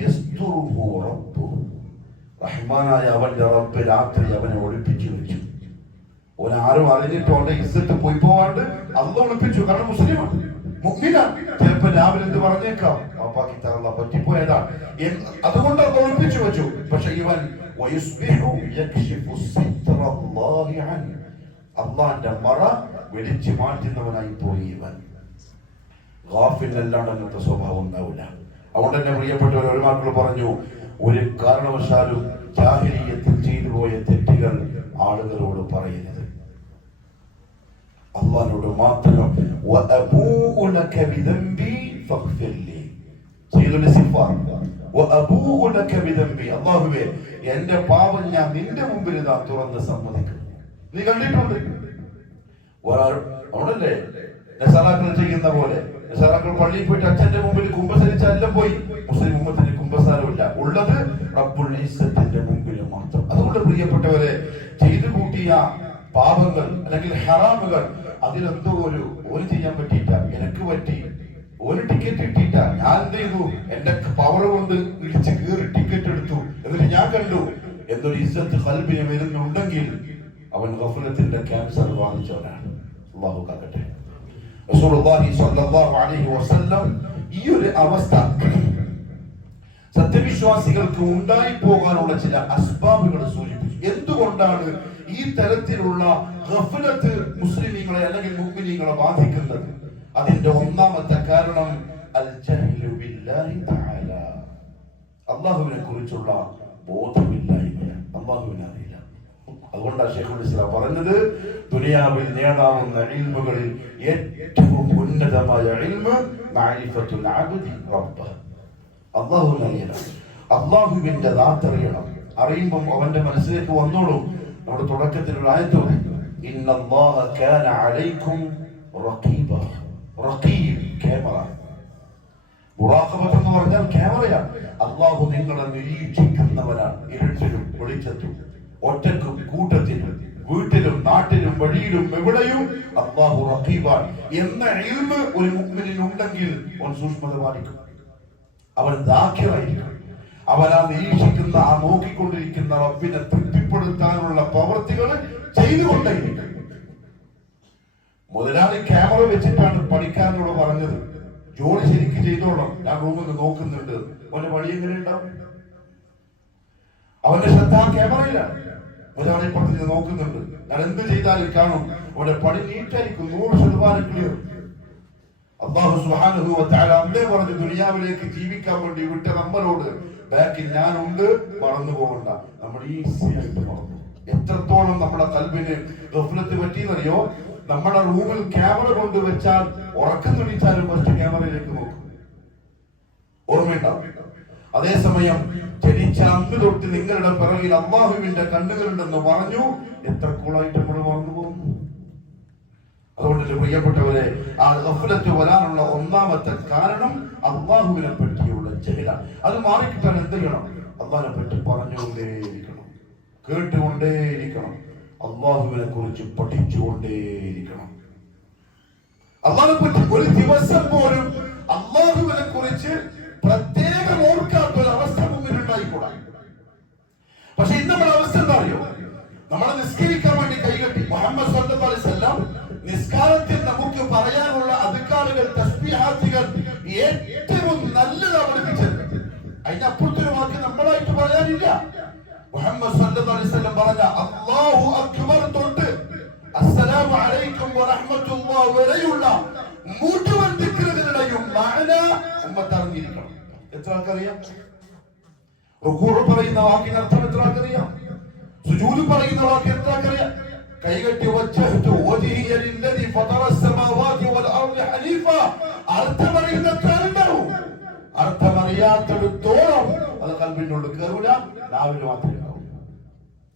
യസ്തുറുഹു റബ്ബുഹു, റഹ്മാനായ അവന്റെ റബ്ബ് രാത്രി അവനെ ഒളിപ്പിച്ചു വെച്ചു. ഓൻ ആരും അറിഞ്ഞിട്ട് അവന്റെ ഇസ്സത്ത് പോയി പോവാണ്ട് അല്ലാഹു ഒളിപ്പിച്ചു. കാരണം മുസ്ലിമാണ്, മുഅ്മിനാണ്. ചിലപ്പോൾ രാവിലെ എന്ത് പറഞ്ഞേക്കാം, അപ്പാക്ക് ഇത്ര പറ്റിപ്പോയതാ, അതുകൊണ്ട് അത് ഒളിപ്പിച്ചു വെച്ചു. പക്ഷെ ഇവൻ അള്ളാന്റെ മറ വെളിച്ചു മാറ്റുന്നവനായി പോയി ഇവൻ. ഗാഫിലല്ലാണ്ട് അങ്ങനത്തെ സ്വഭാവം ഉണ്ടാവില്ല. അതുകൊണ്ട് തന്നെ പ്രിയപ്പെട്ടവർ, ഒരുമാക്കൾ പറഞ്ഞു, ഒരു കാരണവശാലും ജാഹിലിയ്യത്തിൽ ചെയ്തു പോയ തെറ്റുകൾ ആളുകളോട് പറയരുത്, അള്ളാഹിനോട് മാത്രം. അല്ലാഹുവേ, എന്റെ പാപം ഞാൻ നിന്റെ മുമ്പിൽ ഇതാ തുറന്ന് സമ്മതിക്കുന്നു. നീ കണ്ടിട്ടുണ്ട് അവണല്ലേ നസാറാക്കൾ ചെയ്യുന്ന പോലെ. നസാറാക്കൾ പള്ളിയിൽ പോയിട്ട് അച്ഛന്റെ മുമ്പിൽ കുമ്പസരിച്ച എല്ലാം പോയി. മുസ്ലിം ഉമ്മത്തിന് കുമ്പസാരമില്ല, ഉള്ളത് റബ്ബുൽ ഇസ്സത്തിന്റെ മുമ്പിൽ മാത്രം. അതുകൊണ്ട് പ്രിയപ്പെട്ടവരെ, ചെയ്തു കൂട്ടിയ പാപങ്ങൾ അല്ലെങ്കിൽ ഹറാമുകൾ, അതിലെന്തോ ഒരു ചെയ്യാൻ പറ്റിയിട്ട, എനിക്ക് പറ്റി, ഒരു ടിക്കറ്റ് കിട്ടിയിട്ട, ഞാൻ എന്ത് ചെയ്തു, എന്റെ പവർ കൊണ്ട് ഇടിച്ച് കീറി ടിക്കറ്റ് എടുത്തു, എന്നിട്ട് ഞാൻ കണ്ടു എന്നൊരു ഇസ്സത്ത് ഖൽബിന് വരുന്നുണ്ടെങ്കിൽ അവൻ ഗഫലത്തിന്റെ ക്യാൻസർ ബാധിച്ചവനാണ്. അല്ലാഹു കാക്കട്ടെ. റസൂലുള്ളാഹി സ്വല്ലല്ലാഹു അലൈഹി വസല്ലം ഈ ഒരു അവസ്ഥ സത്യവിശ്വാസികൾക്ക് ഉണ്ടായി പോകാനുള്ള ചില അസ്ബാബുകൾ സൂചിപ്പിച്ചു. എന്തുകൊണ്ടാണ് ഈ തരത്തിലുള്ള ഗഫലത്ത് മുസ്ലിമീങ്ങളെ അല്ലെങ്കിൽ മുഅ്മിനീങ്ങളെ ബാധിക്കുന്നത്? അതിന്റെ ഒന്നാമത്തെ കാരണം അൽ ജഹ്ലു ബില്ലാഹി തആല, അല്ലാഹുവിനെ കുറിച്ചുള്ള ബോധമില്ലായ്മയാണ്. അല്ലാഹുവിനെ അറിയില്ല. അതുകൊണ്ടാണ് ശൈഖുൽ ഇസ്ലാം പറഞ്ഞത്, ദുനിയാവിൽ നേടാവുന്ന ഇൽമുകളിൽ ഏറ്റവും ഉന്നതമായ ഇൽമ് മഅരിഫത്തുൽ അബ്ദി റബ്ബഹ്, അല്ലാഹുവിനെ അറിയണം, അല്ലാഹുവിന്റെ ദാത്ത് അറിയണം. അറിയുമ്പോൾ അവന്റെ മനസ്സിലേക്ക് വന്നോളും. നമ്മുടെ തുടക്കത്തിലുള്ള ആയത്ത്, ഇന്നല്ലാഹ കാന അലൈക്കും റഖീബ. റഖീബ് ക്യാമറ, മുറാഖബത്ത് എന്ന് പറഞ്ഞാൽ ക്യാമറയാണ്. അല്ലാഹു നിങ്ങളെ നിരീക്ഷിക്കുന്നവനാണ്. ഇരുട്ടിലും വെളിച്ചത്തും, ഒറ്റക്കും കൂട്ടത്തിലും, വീട്ടിലും നാട്ടിലും വഴിയിലും എവിടെയും അല്ലാഹു റഖീബാണ് എന്ന ഇൽമ് ഒരു മുഅ്മിനിന് ഉണ്ടെങ്കിൽ അവൻ സൂക്ഷ്മത പാലിക്കും, അവൻ ദാഖിറായിരിക്കും. അവൻ ആ നിരീക്ഷിക്കുന്ന, ആ നോക്കിക്കൊണ്ടിരിക്കുന്ന റബ്ബിനെ തൃപ്തിപ്പെടുത്താനുള്ള പ്രവൃത്തികൾ ചെയ്തുകൊണ്ടേയിരിക്കും. മുതലാളി ക്യാമറ വെച്ചിട്ടാണ് പണിക്കാരനോട് പറഞ്ഞത്, ജോലി ശരിക്ക് ചെയ്തോളാം, ഞാൻ റൂമിൽ നോക്കുന്നുണ്ട്. അവന്റെ പണി എങ്ങനെ ഉണ്ടാവും? അവന്റെ ശ്രദ്ധ ക്യാമറയിലാണ്. മുതലാളി പദ്ധതി നോക്കുന്നുണ്ട്, ഞാൻ എന്ത് ചെയ്താലും കാണും. അവന്റെ പണി നീറ്റായിരിക്കും, 100% ക്ലിയർ. അല്ലാഹു സുബ്ഹാനഹു വ തആല അന്നേ പറഞ്ഞു, ദുനിയാവിലേക്ക് ജീവിക്കാൻ വേണ്ടി വിട്ട നമ്മളോട് ബാക്കിൽ ഞാനുണ്ട്, മറന്നു പോകണ്ട. നമ്മൾ ഈസിയായിട്ട് മറന്നു. എത്രത്തോളം നമ്മുടെ കൽബിന് ഗഫ്ലത്ത് പറ്റിയെന്നറിയോ? നമ്മുടെ റൂമിൽ ക്യാമറ കൊണ്ടുവച്ചാൽ ഉറക്കം തുണിച്ചാലും ഫസ്റ്റ് ക്യാമറയിലേക്ക് നോക്കും, ഓർമ്മയുണ്ടാവും. അതേസമയം ജനിച്ച അന്ന് തൊട്ട് നിങ്ങളുടെ പിറകിൽ അല്ലാഹുവിന്റെ കണ്ണുകളുണ്ടെന്ന് പറഞ്ഞു, എത്ര കൂളായിട്ട് നമ്മൾ മറന്നു പോകുന്നു. അതുകൊണ്ട് പ്രിയപ്പെട്ടവരെ, ആ ഗഫ്ലത്ത് വരാനുള്ള ഒന്നാമത്തെ കാരണം അള്ളാഹുവിനെ പറ്റിയുള്ള ജഹലാണ്. അത് മാറിക്കിട്ടാൻ എന്ത് ചെയ്യണം? അള്ളാഹിനെ പറ്റി പറഞ്ഞുകൊണ്ടേയിരിക്കണം, കേട്ടുകൊണ്ടേയിരിക്കണം, അള്ളാഹുവിനെ കുറിച്ച് പഠിച്ചുകൊണ്ടേയിരിക്കണം. അള്ളാഹിനെ പറ്റി ഒരു ദിവസം പോലും അള്ളാഹുവിനെ കുറിച്ച് പ്രത്യേകം ഓർക്കാത്ത ഒരു അവസ്ഥ മുന്നിലുണ്ടായിക്കൂടാ. പക്ഷെ ഇന്ന് നമ്മുടെ അവസ്ഥ എന്താ അറിയോ? നമ്മളെ നിസ്കരിക്കാൻ വേണ്ടി കൈകെട്ടി മുഹമ്മദ് സ്വല്ലല്ലാഹു അലൈഹി വസല്ലം നിസ്കാരത്തിൽ നമുക്ക് പറയാനുള്ള അദ്കാറുകൾ, തസ്ബീഹാത്തുകൾ ഏറ്റവും നല്ലതാണ് പഠിപ്പിച്ചത്. അതിനപ്പുറത്തൊരു വാക്ക് നമ്മളായിട്ട് പറയാനില്ല. മുഹമ്മദ് സ്വല്ലല്ലാഹു അലൈഹി വസല്ലം പറഞ്ഞ അല്ലാഹു അക്ബർ തൊട്ട് അസ്സലാമു അലൈക്കും വറഹ്മത്തുള്ളാഹി വരെയുള്ള മുഴുവൻ ദിക്റുകളുടെയും മഅന ഉമ്മത്ത് അറിഞ്ഞിരിക്കണം. എത്ര ആൾക്കറിയാം? റുകൂഉ പറയുന്ന വാക്കിന്റെ അർത്ഥം എത്ര ആൾക്കറിയാം? സുജൂദ് പറയുന്ന വാക്ക് എത്ര ആൾക്കറിയാം? കൈകെട്ടി വജ്ജഹ്തു വജ്ഹിയ ലില്ലദി ഫതറ അസ്സമാവാതി വൽ അർദി ഹനീഫ അർത്ഥം അറിയുന്ന ആളുണ്ടാവും. അർത്ഥം അറിയാത്തിടത്തോളം അത് കൽബിനുള്ളിൽ കയറൂല, നാവിന് മാത്രമേ ഉണ്ടാവൂ.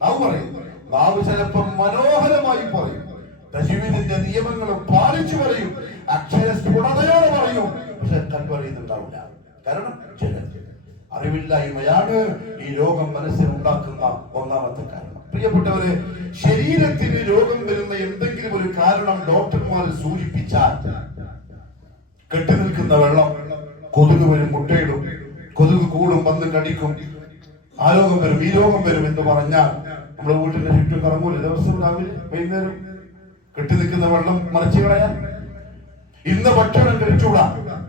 നാവ് പറയും, നാവ് ചിലപ്പം മനോഹരമായി പറയും, തജ്വീദിന്റെ നിയമങ്ങളും പാലിച്ചു പറയും, അക്ഷരസ്ഫുടതയോടെ പറയും, പക്ഷെ കൽബ് അറിയുന്നുണ്ടാവില്ല. കാരണം അറിവില്ലായ്മയാണ് ഈ രോഗം മനസ്സിലുണ്ടാക്കുന്ന ഒന്നാമത്തെ കാരണം. പ്രിയപ്പെട്ടവരെ, ശരീരത്തിന് രോഗം വരുന്ന എന്തെങ്കിലും ഒരു കാരണം ഡോക്ടർമാർ സൂചിപ്പിച്ചാൽ, കെട്ടി നിൽക്കുന്ന വെള്ളം, കൊതുക് വരും, മുട്ടയിടും, കൊതുക് കൂടും, വന്ന് കടിക്കും, ആ രോഗം വരും, ഈ രോഗം വരും എന്ന് പറഞ്ഞാൽ നമ്മുടെ വീട്ടിന്റെ ചുറ്റും കറങ്ങൂല ദിവസം രാവിലെ വൈകുന്നേരം കെട്ടി നിൽക്കുന്ന വെള്ളം മറിച്ചു കളയാൻ. ഇന്ന് ഭക്ഷണം കഴിച്ചൂടാ,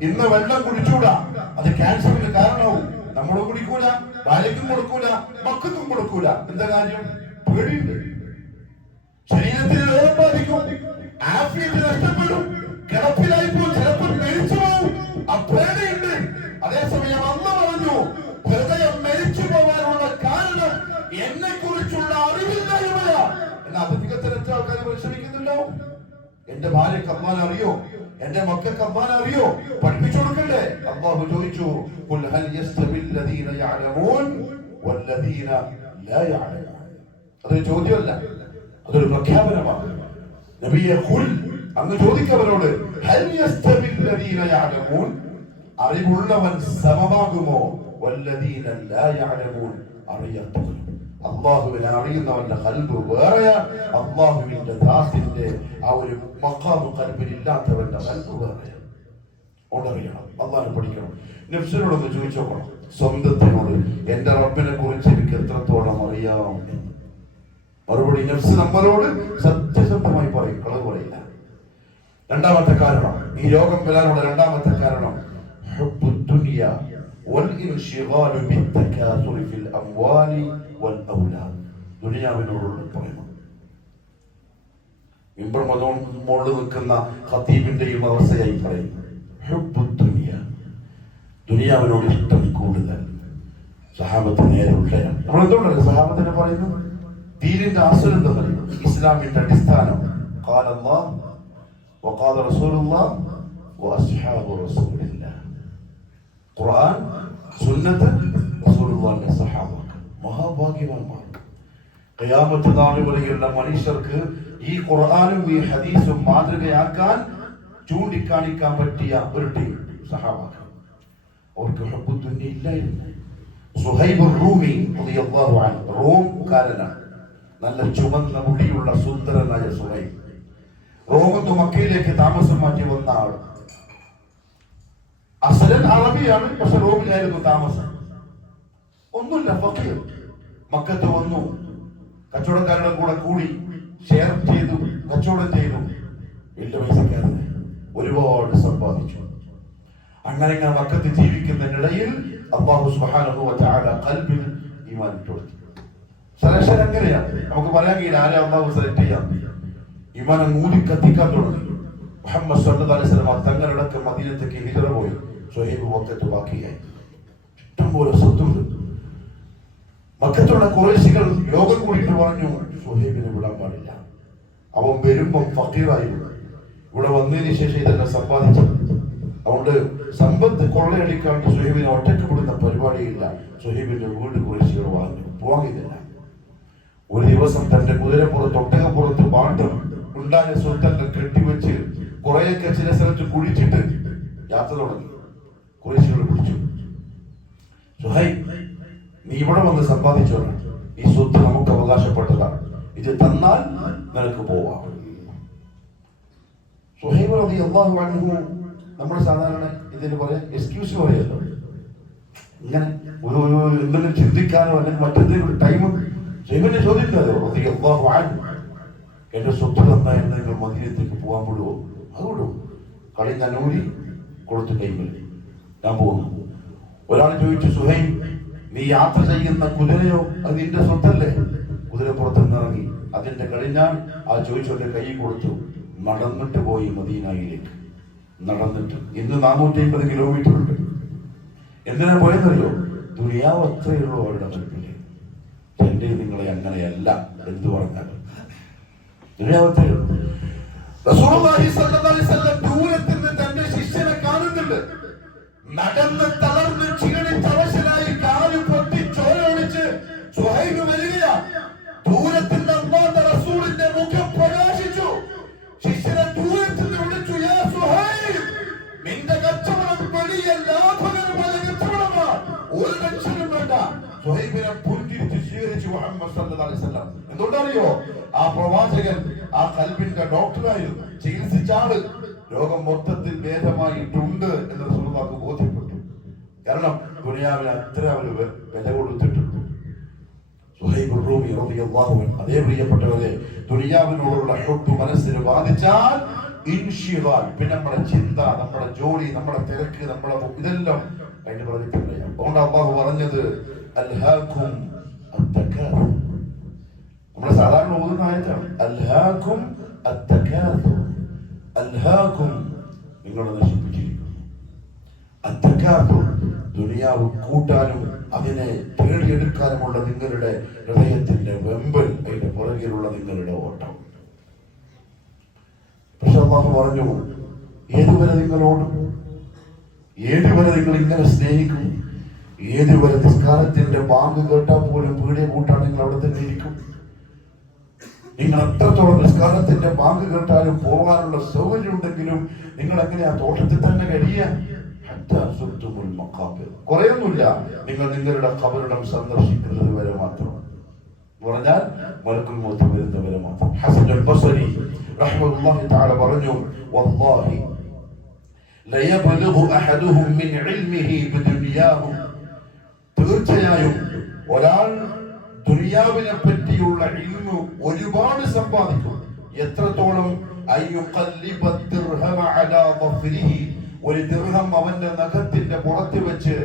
ഇന്ന് വെള്ളം കുടിച്ചൂടാ, അത് ക്യാൻസറിന് കാരണമാവും. നമ്മളും കുടിക്കൂല, ഭാര്യക്കും കൊടുക്കൂല, മക്കൾക്കും കൊടുക്കൂല. എന്താ കാര്യം? പേടിയുണ്ട്. ശരീരത്തിന് രോഗം ബാധിക്കും, ആഫിയത്ത് നഷ്ടപ്പെടും, കിടപ്പിലായിപ്പോ ചിലപ്പോൾ മരിച്ചു പോകും. ആ പേടിയുണ്ട്. അതേസമയം അമ്മ പറഞ്ഞു, ഹൃദയം മരിച്ചു പോകാനുള്ള കാരണം എന്നെ കുറിച്ചുള്ള അറിവില്ലായ്മയ. എന്ന അധികത്തിൽ എത്ര ആൾക്കാർ പരിശ്രമിക്കുന്നുണ്ടോ? എന്റെ ഭാര്യക്ക് അമ്മാൻ അറിയോ? എന്റെ മക്കൾക്ക് അമ്മാൻ അറിയോ? പഠിപ്പിച്ചു കൊടുക്കണ്ടേ? അല്ലാഹു ചോദിച്ചു, ഖുൽ ഹൽ യസ്തവിൽ ലദീന യഅലമൂൻ വല്ലദീന ലാ യഅലമൂൻ. അതൊരു ചോദ്യമല്ല, അതൊരു പ്രഖ്യാപനമാണ്. നബിയെ ഖുൽ, അങ്ങ് ചോദിക്കവരോട്, ഹൽ യസ്തവിൽ ലദീന യഅലമൂൻ, അറിവുള്ളവൻ സമമാകുമോ, വല്ലദീന ലാ യഅലമൂൻ, അറിയാത്തവൻ. അള്ളാഹുവിനെ അറിയുന്നവന്റെ ഖൽബ് വേറെയാണ്, അള്ളാഹുവിന്റെ ദാത്തിന്റെ ആ ഒരു മഖാമ് ഖൽബിൽ ഇല്ലാത്തവന്റെ ഖൽബ് വേറെയാണ്. അതറിയണം, അള്ളാഹിനെ പഠിക്കണം. നഫ്സിനോടൊന്ന് ചോദിച്ചു നോക്കണം, സ്വന്തത്തിനോട്, എന്റെ റബ്ബിനെ കുറിച്ച് എനിക്ക് എത്രത്തോളം അറിയാം എന്ന്. മറുപടി നഫ്സ് നമ്മളോട് സത്യസന്ധമായി പറയും, കളവ് പറയില്ല. രണ്ടാമത്തെ കാരണം, ഈ രോഗം വരാനുള്ള രണ്ടാമത്തെ കാരണം ഹുബ്ബു ദുനിയ والانشغال بالتكاثر في الاموال والاولاد. ദുനിയാവിനോടുള്ള പ്രേമം. ഇപ്പോൾ മുകളിൽ നിൽക്കുന്ന ഖതീബിന്റെയും അവസ്ഥയായി പറയും, ഹുബ്ബു ദുനിയ, ദുനിയാവിനോട് ഇഷ്ടം കൂടുതൽ. സഹാബത്ത് നേരെയുള്ളയാണ്. നമ്മൾ എന്തുകൊണ്ടല്ലേ സഹാബത്തിനെ പറയുന്നത്? ദീനിന്റെ ആസ്വദം എന്താ പറയുന്നത്? ഇസ്ലാമിന്റെ അടിസ്ഥാനം ഖാല അല്ലാഹ് വഖാല റസൂലുള്ളാഹ് വഅസ്ഹാബു റസൂലില്ലാഹ്. ഖുർആൻ, സുന്നത്ത്, റസൂലുള്ളാഹിന്റെ സഹാബത്ത് മഹാഭാഗ്യവാന്മാർ. ഖിയാമത്ത് നാൾ വരെയുള്ള മനുഷ്യർക്ക് ഈ ഖുർആനും ഈ ഹദീസും മാതൃകയാക്കാൻ ചൂണ്ടിക്കാണിക്കാൻ പറ്റിയ ഒരു ടീം സഹാബത്ത്. അവർക്ക് ഹുബ്ബു ദുനിയ ഇല്ലായിരുന്നു. സുഹൈബ് റൂമി റളിയല്ലാഹു അൻഹു, റോംകാരനാണ്. നല്ല ചുവന്ന മുടിയുള്ള സുന്ദരനായ സുഹൈബ്. റോമത്ത് മക്കയിലേക്ക് താമസം മാറ്റി വന്ന ആൾ. അസലൻ അറബിയാണ്, പക്ഷെ റോമിലായിരുന്നു താമസം. ഒന്നുമില്ല, ഫഖീർ. മക്കത്ത് വന്നു, കച്ചവടക്കാരുടെ കൂടെ കൂടി ഷെയർ ചെയ്തു, കച്ചവടം ചെയ്തു. വലിയ പൈസക്കാരന് ഒരുപാട് സമ്പാദിച്ചു. അങ്ങനെ മക്കത്ത് ജീവിക്കുന്നതിനിടയിൽ അല്ലാഹു സുബ്ഹാനഹു വ തആല ഖൽബിൽ ഈമാൻ ഇട്ടുകൊടുത്തു. സെലക്ഷൻ എങ്ങനെയാണ്? നമുക്ക് പറയാൻ കഴിയില്ല ആരെ അല്ലാഹു സെലക്ട് ചെയ്യാം. ഈമാനെ മൂടി കത്തിക്കാൻ തുടങ്ങി. മുഹമ്മദ് സല്ലല്ലാഹു അലൈഹി വസല്ലം തങ്ങളടക്കം മദീനത്തേക്ക് ഹിജ്റ പോയി. സുഹൈബ് മക്കത്ത് ബാക്കിയായി. ഇഷ്ടംപോലെ സ്വത്തുണ്ട്. മക്കത്തുള്ള ഖുറൈശികൾ യോഗം കൂടിയിട്ട് പറഞ്ഞു, സുഹൈബിനെ വിടാൻ പാടില്ല, അവൻ വരുമ്പം ഫഖീറായി. ഇവിടെ വന്നതിന് ശേഷം ഇതെല്ലാം സമ്പാദിച്ചു. അതുകൊണ്ട് സമ്പത്ത് കൊള്ളയടിക്കാണ്ട് സുഹൈബിനെ ഒറ്റയ്ക്ക് വിടുന്ന പരിപാടിയില്ല. സുഹൈബിന്റെ വീട് ഖുറൈശികൾ വാങ്ങി പോകില്ല. ഒരു ദിവസം തന്റെ കുതിരപ്പുറത്ത് ഒട്ടകപ്പുറത്ത് പാട്ടും ഉണ്ടായ സ്വത്തെല്ലാം കെട്ടിവെച്ച് കുറെയൊക്കെ ചില സ്ഥലത്ത് കുഴിച്ചിട്ട് യാത്ര തുടങ്ങി. കുറേശ്ശികൾ പിടിച്ചു, സുഹൈബ് നീ ഇവിടെ വന്ന് സമ്പാദിച്ചോളാം, ഈ സ്വത്ത് നമുക്ക് അവകാശപ്പെട്ടതാണ്, ഇത് തന്നാൽ നിനക്ക് പോവാം. സുഹൈബ് റളിയല്ലാഹു അൻഹു നമ്മൾ സാധാരണ ഇതിന് പറയാം എക്സ്ക്യൂസ് പറയല്ലോ, ഇങ്ങനെ ഒരു എന്തെങ്കിലും ചിന്തിക്കാനോ അല്ലെങ്കിൽ മറ്റെന്തെങ്കിലും ടൈം സുഹൈബിനെ ചോദിക്കാലോ, റളിയല്ലാഹു അൻഹു എന്റെ സ്വത്ത് തന്നാൽ നിങ്ങൾ മദീനത്തേക്ക് പോകാൻ വിടുവോ? അത് വിടും. കളി നന്നൂരി കൊടുത്ത് കൈമൽ ഞാൻ പോകുന്നു. ഒരാൾ ചോദിച്ചു, സുഹൈബ് നീ യാത്ര ചെയ്യുന്ന കുതിരയോ അത് നിന്റെ സ്വത്തല്ലേ? കുതിരപ്പുറത്ത് നിന്നിറങ്ങി അതിന്റെ കഴിഞ്ഞാൽ ആ ചോദിച്ചവന്റെ കൈ കൊടുത്തു, നടന്നിട്ട് പോയി മദീനയിലേക്ക്. നടന്നിട്ട് ഇന്ന് 450 കിലോമീറ്റർ ഉണ്ട്. എന്തിനാ പോയെന്നറിയോ? ദുനിയാവ് അത്രയുള്ളൂ അവരുടെ മുൻപില്. എന്റെ നിങ്ങളെ അങ്ങനെയല്ല എന്ത് പറഞ്ഞാലും ദുനിയാവത്രയുള്ളൂ. റസൂലുള്ളാഹി സ്വല്ലല്ലാഹു അലൈഹി വസല്ലം ദൂരത്തിൽ നിന്ന് തന്റെ ശിഷ്യനെ കാണുന്നുണ്ട്. നടന്ന് തളർന്ന് ക്ഷീണിച്ച് അവശനായി കാല് പൊട്ടി ചോരൊഴിച്ച് സുഹൈബ് വരികയാ. ദൂരത്തിൽ അല്ലാഹുവിന്റെ റസൂലിന്റെ മുഖം പ്രകാശിച്ചു. ശിഷ്യനെ ദൂരത്തിൽ നിന്ന് വിളിച്ചു, യാ സുഹൈബ് നിന്റെ കച്ചവടം വലിയ ലാഭകരമായ കച്ചവടമാണ്, ഒരു ലക്ഷണം വേണ്ട. സുഹൈബിനെ പുഞ്ചിരിച്ച് സ്വീകരിച്ചു മുഹമ്മദ് സല്ലല്ലാഹു അലൈഹി വസല്ലം. എന്തുകൊണ്ടറിയോ? ആ പ്രവാചകൻ ആ കൽബിന്റെ ഡോക്ടറായിരുന്നു. ചികിത്സിച്ച ആള് രോഗം മൊത്തത്തിൽ ഭേദമായിട്ടുണ്ട് എന്ന് റസൂലുള്ളാഹിക്ക് ബോധ്യപ്പെട്ടു. കാരണം ദുനിയാവിന് അത്ര ഒരു വില കൊടുത്തിട്ടുണ്ട്. സുഹൈബ് റൂമി റളിയല്ലാഹു അൻഹു. അതേ പ്രിയപ്പെട്ടവരെ, ദുനിയാവിനോടുള്ള ഹുബ്ബ് മനസ്സിൽ ബാധിച്ചാൽ ഇൻഷിഗാൽ, പിന്നെ നമ്മുടെ ചിന്ത, നമ്മുടെ ജോലി, നമ്മുടെ തിരക്ക്, നമ്മുടെ ഇതെല്ലാം അതിന്റെ പ്രതിഫലം. അതുകൊണ്ട് അല്ലാഹു പറഞ്ഞത് അൽഹാകും അത്തകാസുർ. നമ്മൾ സാധാരണ ഓതുന്ന ആയത്താണ് അൽഹാകും അത്തകാസുർ. അൽഹാകും നിങ്ങളെ നശിപ്പിച്ചിരിക്കുന്നു. അത്തകാസുർ ദുനിയാവ് കൂട്ടാനും അതിനെ തേടിയെടുക്കാനുമുള്ള നിങ്ങളുടെ ഹൃദയത്തിന്റെ വെമ്പൽ, അതിന്റെ പുറകിലുള്ള നിങ്ങളുടെ ഓട്ടം. പക്ഷെ അല്ലാഹു പറഞ്ഞു, ഏതുവരെ നിങ്ങളോടും, ഏതുവരെ നിങ്ങൾ ഇങ്ങനെ സ്നേഹിക്കും, ഏതുവരെ നിസ്കാരത്തിന്റെ ബാങ്ക് കേട്ടാൽ പോലും പീടിയ കൂട്ടാൻ നിങ്ങൾ അവിടെ തന്നെ ഇരിക്കും. നിങ്ങൾ എത്രത്തോളം നിസ്കാരത്തിന്റെ ബാങ്ക് കേട്ടാലും പോകാനുള്ള സൗകര്യം ഉണ്ടെങ്കിലും നിങ്ങൾ എങ്ങനെയാ തോട്ടത്തിൽ തന്നെ കഴിയുക? കുറയൊന്നുമില്ല, നിങ്ങൾ നിങ്ങളുടെ ഖബറിടം സന്ദർശിക്കുന്നത് വരെ മാത്രം, പറഞ്ഞാൽ മലക്കുൽ മൗത്ത് വരുന്നവരെ മാത്രം. ഹസനുൽ ബസ്രി റഹ്മത്തുള്ളാഹി തആല പറഞ്ഞു, വല്ലാഹി ലയബ്ലുഗു അഹദുഹും മിൻ ഇൽമിഹി ബിദുനിയാഹു. തീർച്ചയായും ഒരാൾ ദുനിയാവിനെ പറ്റിയുള്ള ഇൽമു ഒരുപാട് സമ്പാദിക്കും. എത്രത്തോളം? അയ്യുഖല്ലിബ ദിർഹമ അലാ ളഫ്രിഹി, ഒരു ദിർഹം അവന്റെ നഖത്തിന്റെ പുറത്ത് വെച്ച്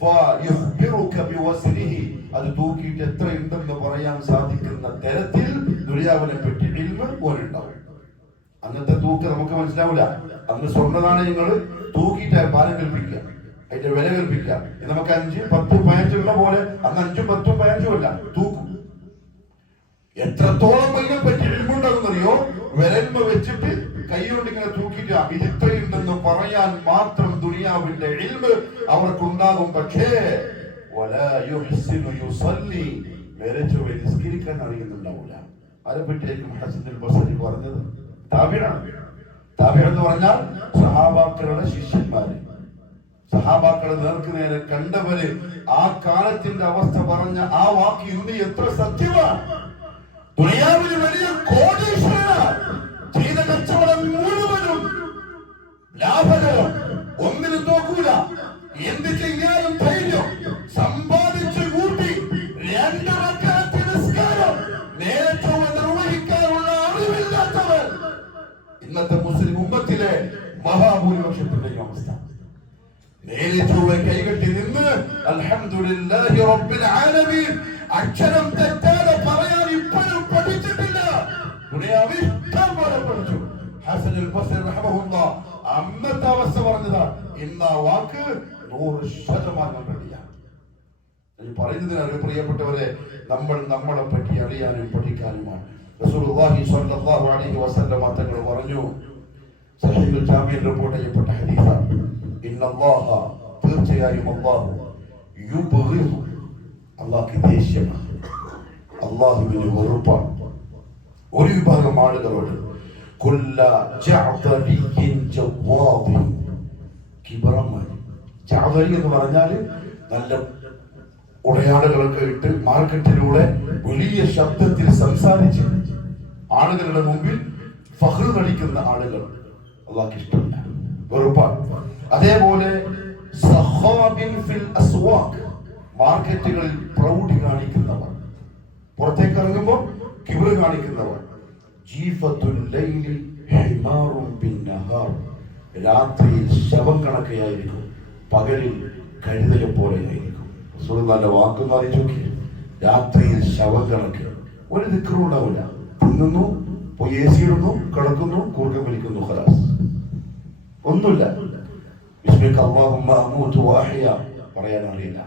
ഫയുഖ്ബിറുക ബിവസ്രിഹി, അത് തൂക്കിയിട്ട് എത്രയുണ്ടെന്ന് പറയാൻ സാധിക്കുന്ന തരത്തിൽ ദുനിയാവിനെ പറ്റി ഇൽമു ഓനുണ്ടാവും. അന്നത്തെ തൂക്ക് നമുക്ക് മനസ്സിലാവില്ല. അന്ന് സ്വർണ്ണനാണയങ്ങൾ തൂക്കിയിട്ട് ഭാരം കൽപ്പിക്കുക, അതിന്റെ വില കൽപ്പിക്കുക. നമുക്ക് 5, 10, 15 ഉള്ള പോലെ അന്ന് 5, 10, 15 അല്ല, തൂക്കും. എത്രത്തോളം അതിനെ പറ്റി ഇൽമുണ്ടാകുന്നറിയോ? വിരൽമ വെച്ചിട്ട് കൈകൊണ്ട് ഇങ്ങനെ തൂക്കിക്കുക, ഇത് ഇത്രയുണ്ടെന്ന് പറയാൻ മാത്രം ദുനിയാവിന്റെ ഇൽമ് അവർക്കുണ്ടാകും. പക്ഷേ വലാ യുഹ്സിനു യുസല്ലി, വരച്ചുപോയി നിസ്കരിക്കാൻ അറിയുന്നുണ്ടാവില്ല. ആരെ പറ്റിയായിരിക്കും ഹസനുൽ ബസ്രി പറഞ്ഞത്? താബിഈൻ. താബിഈൻ എന്ന് പറഞ്ഞാൽ സഹാബാക്കളുടെ ശിഷ്യന്മാര്, സഹാബാക്കളെ നേർക്ക് നേരെ കണ്ടവര്. ആ കാലത്തിന്റെ അവസ്ഥ പറഞ്ഞ ആ വാക്ക് ഇന്ന് എത്ര സത്യമാണ്. ദുനിയാവിന് വലിയ കോടീശ്വരനാണ്, ചെയ്ത കച്ചവടം മുഴുവനും ലാഭകരം, ഒന്നിനും നോക്കൂല, എന്ത് ചെയ്യാനും ധൈര്യം, സമ്പാദിച്ചു കൂട്ടി 2 റക്അത്ത് നിസ്കാരം നേരത്തെ നിർവഹിക്കാനുള്ള അറിവില്ലാത്തവർ ഇന്നത്തെ മുസ്ലിം ഉമ്മത്തിലെ മഹാഭൂരിപക്ഷത്തിന്റെ അവസ്ഥ. നേരെ ചൊവ്വെ കൈകെട്ടി നിന്ന് അൽഹംദുലില്ലാഹി റബ്ബിൽ ആലമീൻ അക്ഷരം തെറ്റാതെ പറയാൻ ഇപ്പോഴും പഠിച്ചിട്ടില്ല. ദുനിയാവിൽ ഇഷ്ടം പോലെ പഠിച്ചു. ഹസനുൽ ബസ്രി റഹ്മഹുല്ലാഹ് അന്നത്തെ അവസ്ഥ പറഞ്ഞതാ. ഇന്ന് ആ വാക്ക് 100% റെഡിയാണ്. പറയുന്നതിന് പ്രിയപ്പെട്ടവരെ, നമ്മൾ നമ്മളെ പറ്റി അറിയാനും പഠിക്കാനുമാണ്. റസൂലുള്ളാഹി സ്വല്ലല്ലാഹു അലൈഹി വസല്ലം തങ്ങൾ പറഞ്ഞു, സഹീഹുൽ ജാമിഅ് റിപ്പോർട്ട് ചെയ്യപ്പെട്ട ഹദീസാണ്, ഇന്നല്ലാഹ, തീർച്ചയായും അല്ലാഹു, യുബ്ഗിദു, അല്ലാഹുവിന് ദേഷ്യമാണ്, അല്ലാഹുവിന് വെറുപ്പാണ് ഒരു വിഭാഗം ആളുകളോട്. കുല്ല ജഅദരിൻ ജവാദിൻ. കിബറമാൻ ജഅദരി എന്ന് പറഞ്ഞാൽ നല്ല ഉടയാടകളൊക്കെ ഇട്ട് മാർക്കറ്റിലൂടെ വലിയ ശബ്ദത്തിൽ സംസാരിച്ച് ആളുകളുടെ മുമ്പിൽ ഫഖ്ർ നടിക്കുന്ന ആളുകൾ അല്ലാഹുവിന് ഇഷ്ടമല്ല, വെറുപ്പാണ്. അതേപോലെ സഖാബിൻ ഫിൽ അസ്വാഖ്, മാർക്കറ്റുകളിൽ പ്രൗഢി കാണിക്കുന്നവർ, പുറത്തേക്ക് ഇറങ്ങുമ്പോൾ കിബ്ർ കാണിക്കുന്നവർ. ജീഫത്തുൽ ലൈലി ഹിമാറുൻ ബിന്നഹാർ, രാത്രിയിൽ ശവം കണക്കെയായിരിക്കും, പകലിൽ കഴുതലെ പോലെയായിരിക്കും. റസൂലുള്ളാഹിന്റെ വാക്ക് വായിച്ചു നോക്കി, രാത്രിയിൽ ശവം കണക്ക്, ഒരു ദിക്റും ഉണ്ടാവില്ല. തിന്നുന്നു, പോയി AC ഇടുന്നു, കിടക്കുന്നു, കൂർക്കം വലിക്കുന്നു, ഖലാസ്, ഒന്നുമില്ല. ബിസ്മിക അല്ലാഹുമ്മ അമൂതു വഅഹ്യ പറയാൻ അറിയില്ല.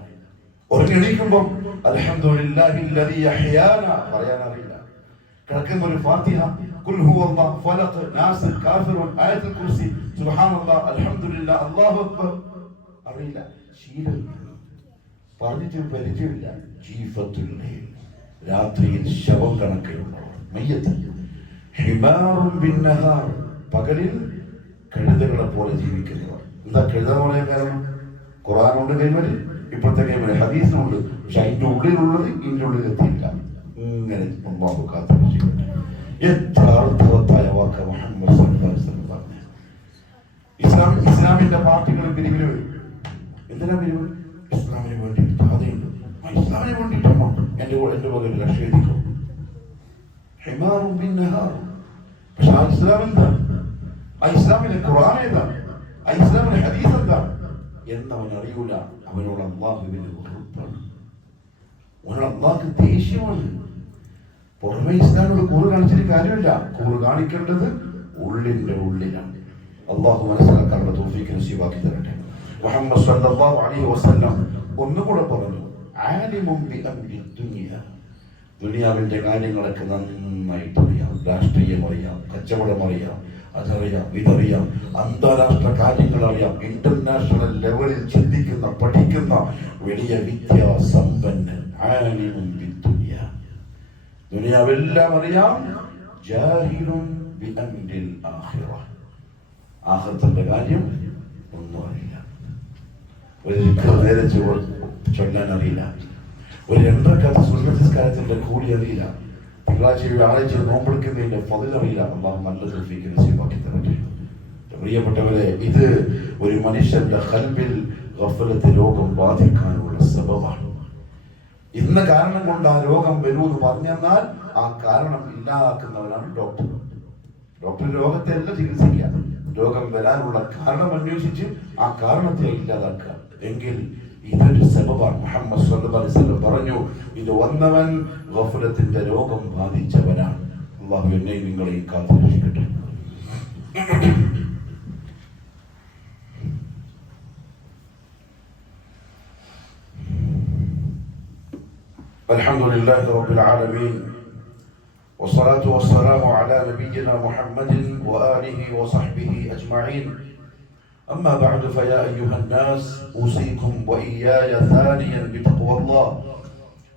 ഉറങ്ങിയെണീക്കുമ്പോൾ അൽഹംദുലില്ലാഹി അല്ലദീ അഹ്യാന പറയാൻ അറിയില്ല. കിടക്കുന്ന ഒരു ഫാത്തിഹ, ഖുൽ ഹുവല്ലാഹു ഫലഖ് നാസ് കാഫിറുൻ ആയത്തുൽ കുർസി സുബ്ഹാനല്ലാഹ് അൽഹംദുലില്ലാഹ് അല്ലാഹു അക്ബർ അറിയില്ല. ശീലം പറഞ്ഞിട്ട് പരിചയമില്ല. ജീഫത്തുൽ ലൈൽ, രാത്രിയിൽ ശവം കണക്കെയുള്ളവർ, മയ്യത്ത്. ഹിമാറുൻ ബിന്നഹാർ, പകലിൽ കഴുതകളെ പോലെ ജീവിക്കുന്നവർ. എന്താ കഴുത പറയാൻ കാരണം? ഖുർആനുണ്ട് കൈമല്, ഇപ്പോഴത്തെ കൈമല് ഹദീസിനുണ്ട്. പക്ഷെ അതിന്റെ ഉള്ളിലുള്ളത് ഇതിന്റെ ഉള്ളിൽ എത്തിയില്ല. ഇങ്ങനെ അല്ലാഹു കാത്തുരക്ഷിക്കട്ടെ. എത്ര അർത്ഥവത്തായ വാക്ക് മുഹമ്മദ് സല്ലല്ലാഹു അലൈഹി വസല്ലം പറഞ്ഞു. ഇസ്ലാമിന്റെ പാർട്ടികൾ പിരിവിൽ വരും. എന്തിനാ പിരിവ്? ഇസ്ലാമിന് വേണ്ടിയിട്ട് ജാഥയുണ്ട്. ഇസ്ലാമിന് വേണ്ടിയിട്ടാണോ എന്റെ മകൻ രക്ഷേദിക്കും? ഹിമാറുൻ ബിന്നഹാർ. പക്ഷെ ആ ഇസ്ലാം എന്താണ്? ആ ഇസ്ലാമിലെ ഖുർആൻ ഏതാണ്? ആ ഇസ്ലാമിലെ ഹദീസ് എന്താണ് എന്നവൻ അറിയൂല. അവനോട് അല്ലാഹുവിന് വെറുപ്പാണ്, അവനോട് അല്ലാഹുവിന് ദേഷ്യമാണ്. പുറമെ ഇസ്ലാമിനോട് കൂറ് കാണിച്ചിട്ട് കാര്യമില്ല. കൂറ് കാണിക്കേണ്ടത് ഉള്ളിന്റെ ഉള്ളിലാണ്. അല്ലാഹു മനസ്സിലാക്കാനുള്ള തൗഫീഖ് നസീബാക്കി തരട്ടെ. മുഹമ്മദ് സല്ലല്ലാഹു അലൈഹി വസല്ലം ഒന്നുകൂടെ പറഞ്ഞു, ആലിമും ബി അംരി ദുനിയ, ദുനിയാവിന്റെ കാര്യങ്ങളൊക്കെ നന്നായിട്ട് അറിയാം. രാഷ്ട്രീയം അറിയാം, കച്ചവടം അറിയാം, അതറിയാം, ഇതറിയാം, അന്താരാഷ്ട്ര കാര്യങ്ങൾ അറിയാം, ഇന്റർനാഷണൽ ലെവലിൽ ചിന്തിക്കുന്ന പഠിക്കുന്ന വലിയ വിദ്യാസമ്പന്നൻ. ആലിമും ബി ദുനിയ, ദുനിയാവെല്ലാം അറിയാം. ജാഹിലുൻ ബി അംരിൽ ആഖിറ, ആഖിറത്തിന്റെ കാര്യം ഒന്നും അറിയില്ല. ഒരു നേരെ ചൊല്ലാൻ അറിയില്ല. ഒരു 2 റക്അത്ത് സുന്നത്ത് കൂടി അറിയില്ല. തിങ്കളാഴ്ച വ്യാഴാഴ്ച നോമ്പെടുക്കുന്നതിന്റെ ഫളിലറിയില്ല. അല്ലാഹു നല്ല തൗഫീഖ് നസീബാക്കി തരട്ടെ. പ്രിയപ്പെട്ടവരെ, ഇത് ഒരു മനുഷ്യന്റെ ഖൽബിൽ ഗഫലത്ത് രോഗം ബാധിക്കാനുള്ള സബബാണ്. ഇന്ന കാരണം കൊണ്ട് ആ രോഗം വരൂന്ന് പറഞ്ഞെന്നാൽ ആ കാരണം ഇല്ലാതാക്കുന്നവരാണ് ഡോക്ടർ. ഡോക്ടർ രോഗത്തെ അല്ല ചികിത്സിക്കുക, രോഗം വരാനുള്ള കാരണം അന്വേഷിച്ച് ആ കാരണത്തെ ഇല്ലാതാക്കുക. എങ്കിൽ ഇതൊരു സബബാണ്. മുഹമ്മദ് സല്ലല്ലാഹു അലൈഹി വസല്ലം പറഞ്ഞു, ഇത് വന്നവൻ ഗഫലത്തിന്റെ രോഗം ബാധിച്ചവനാണ്. അല്ലാഹു എന്നെയും നിങ്ങളെയും കാത്തുരക്ഷിക്കട്ടെ. അൽഹംദുലില്ലാഹി റബ്ബിൽ ആലമീൻ വസ്സലാത്തു വസ്സലാമു അലാ നബിയ്യിനാ മുഹമ്മദിൻ വആലിഹി വസഹ്ബിഹി അജ്മഈൻ. أما بعد فيا أيها الناس أوصيكم وإياي ثانيا بتقوى الله.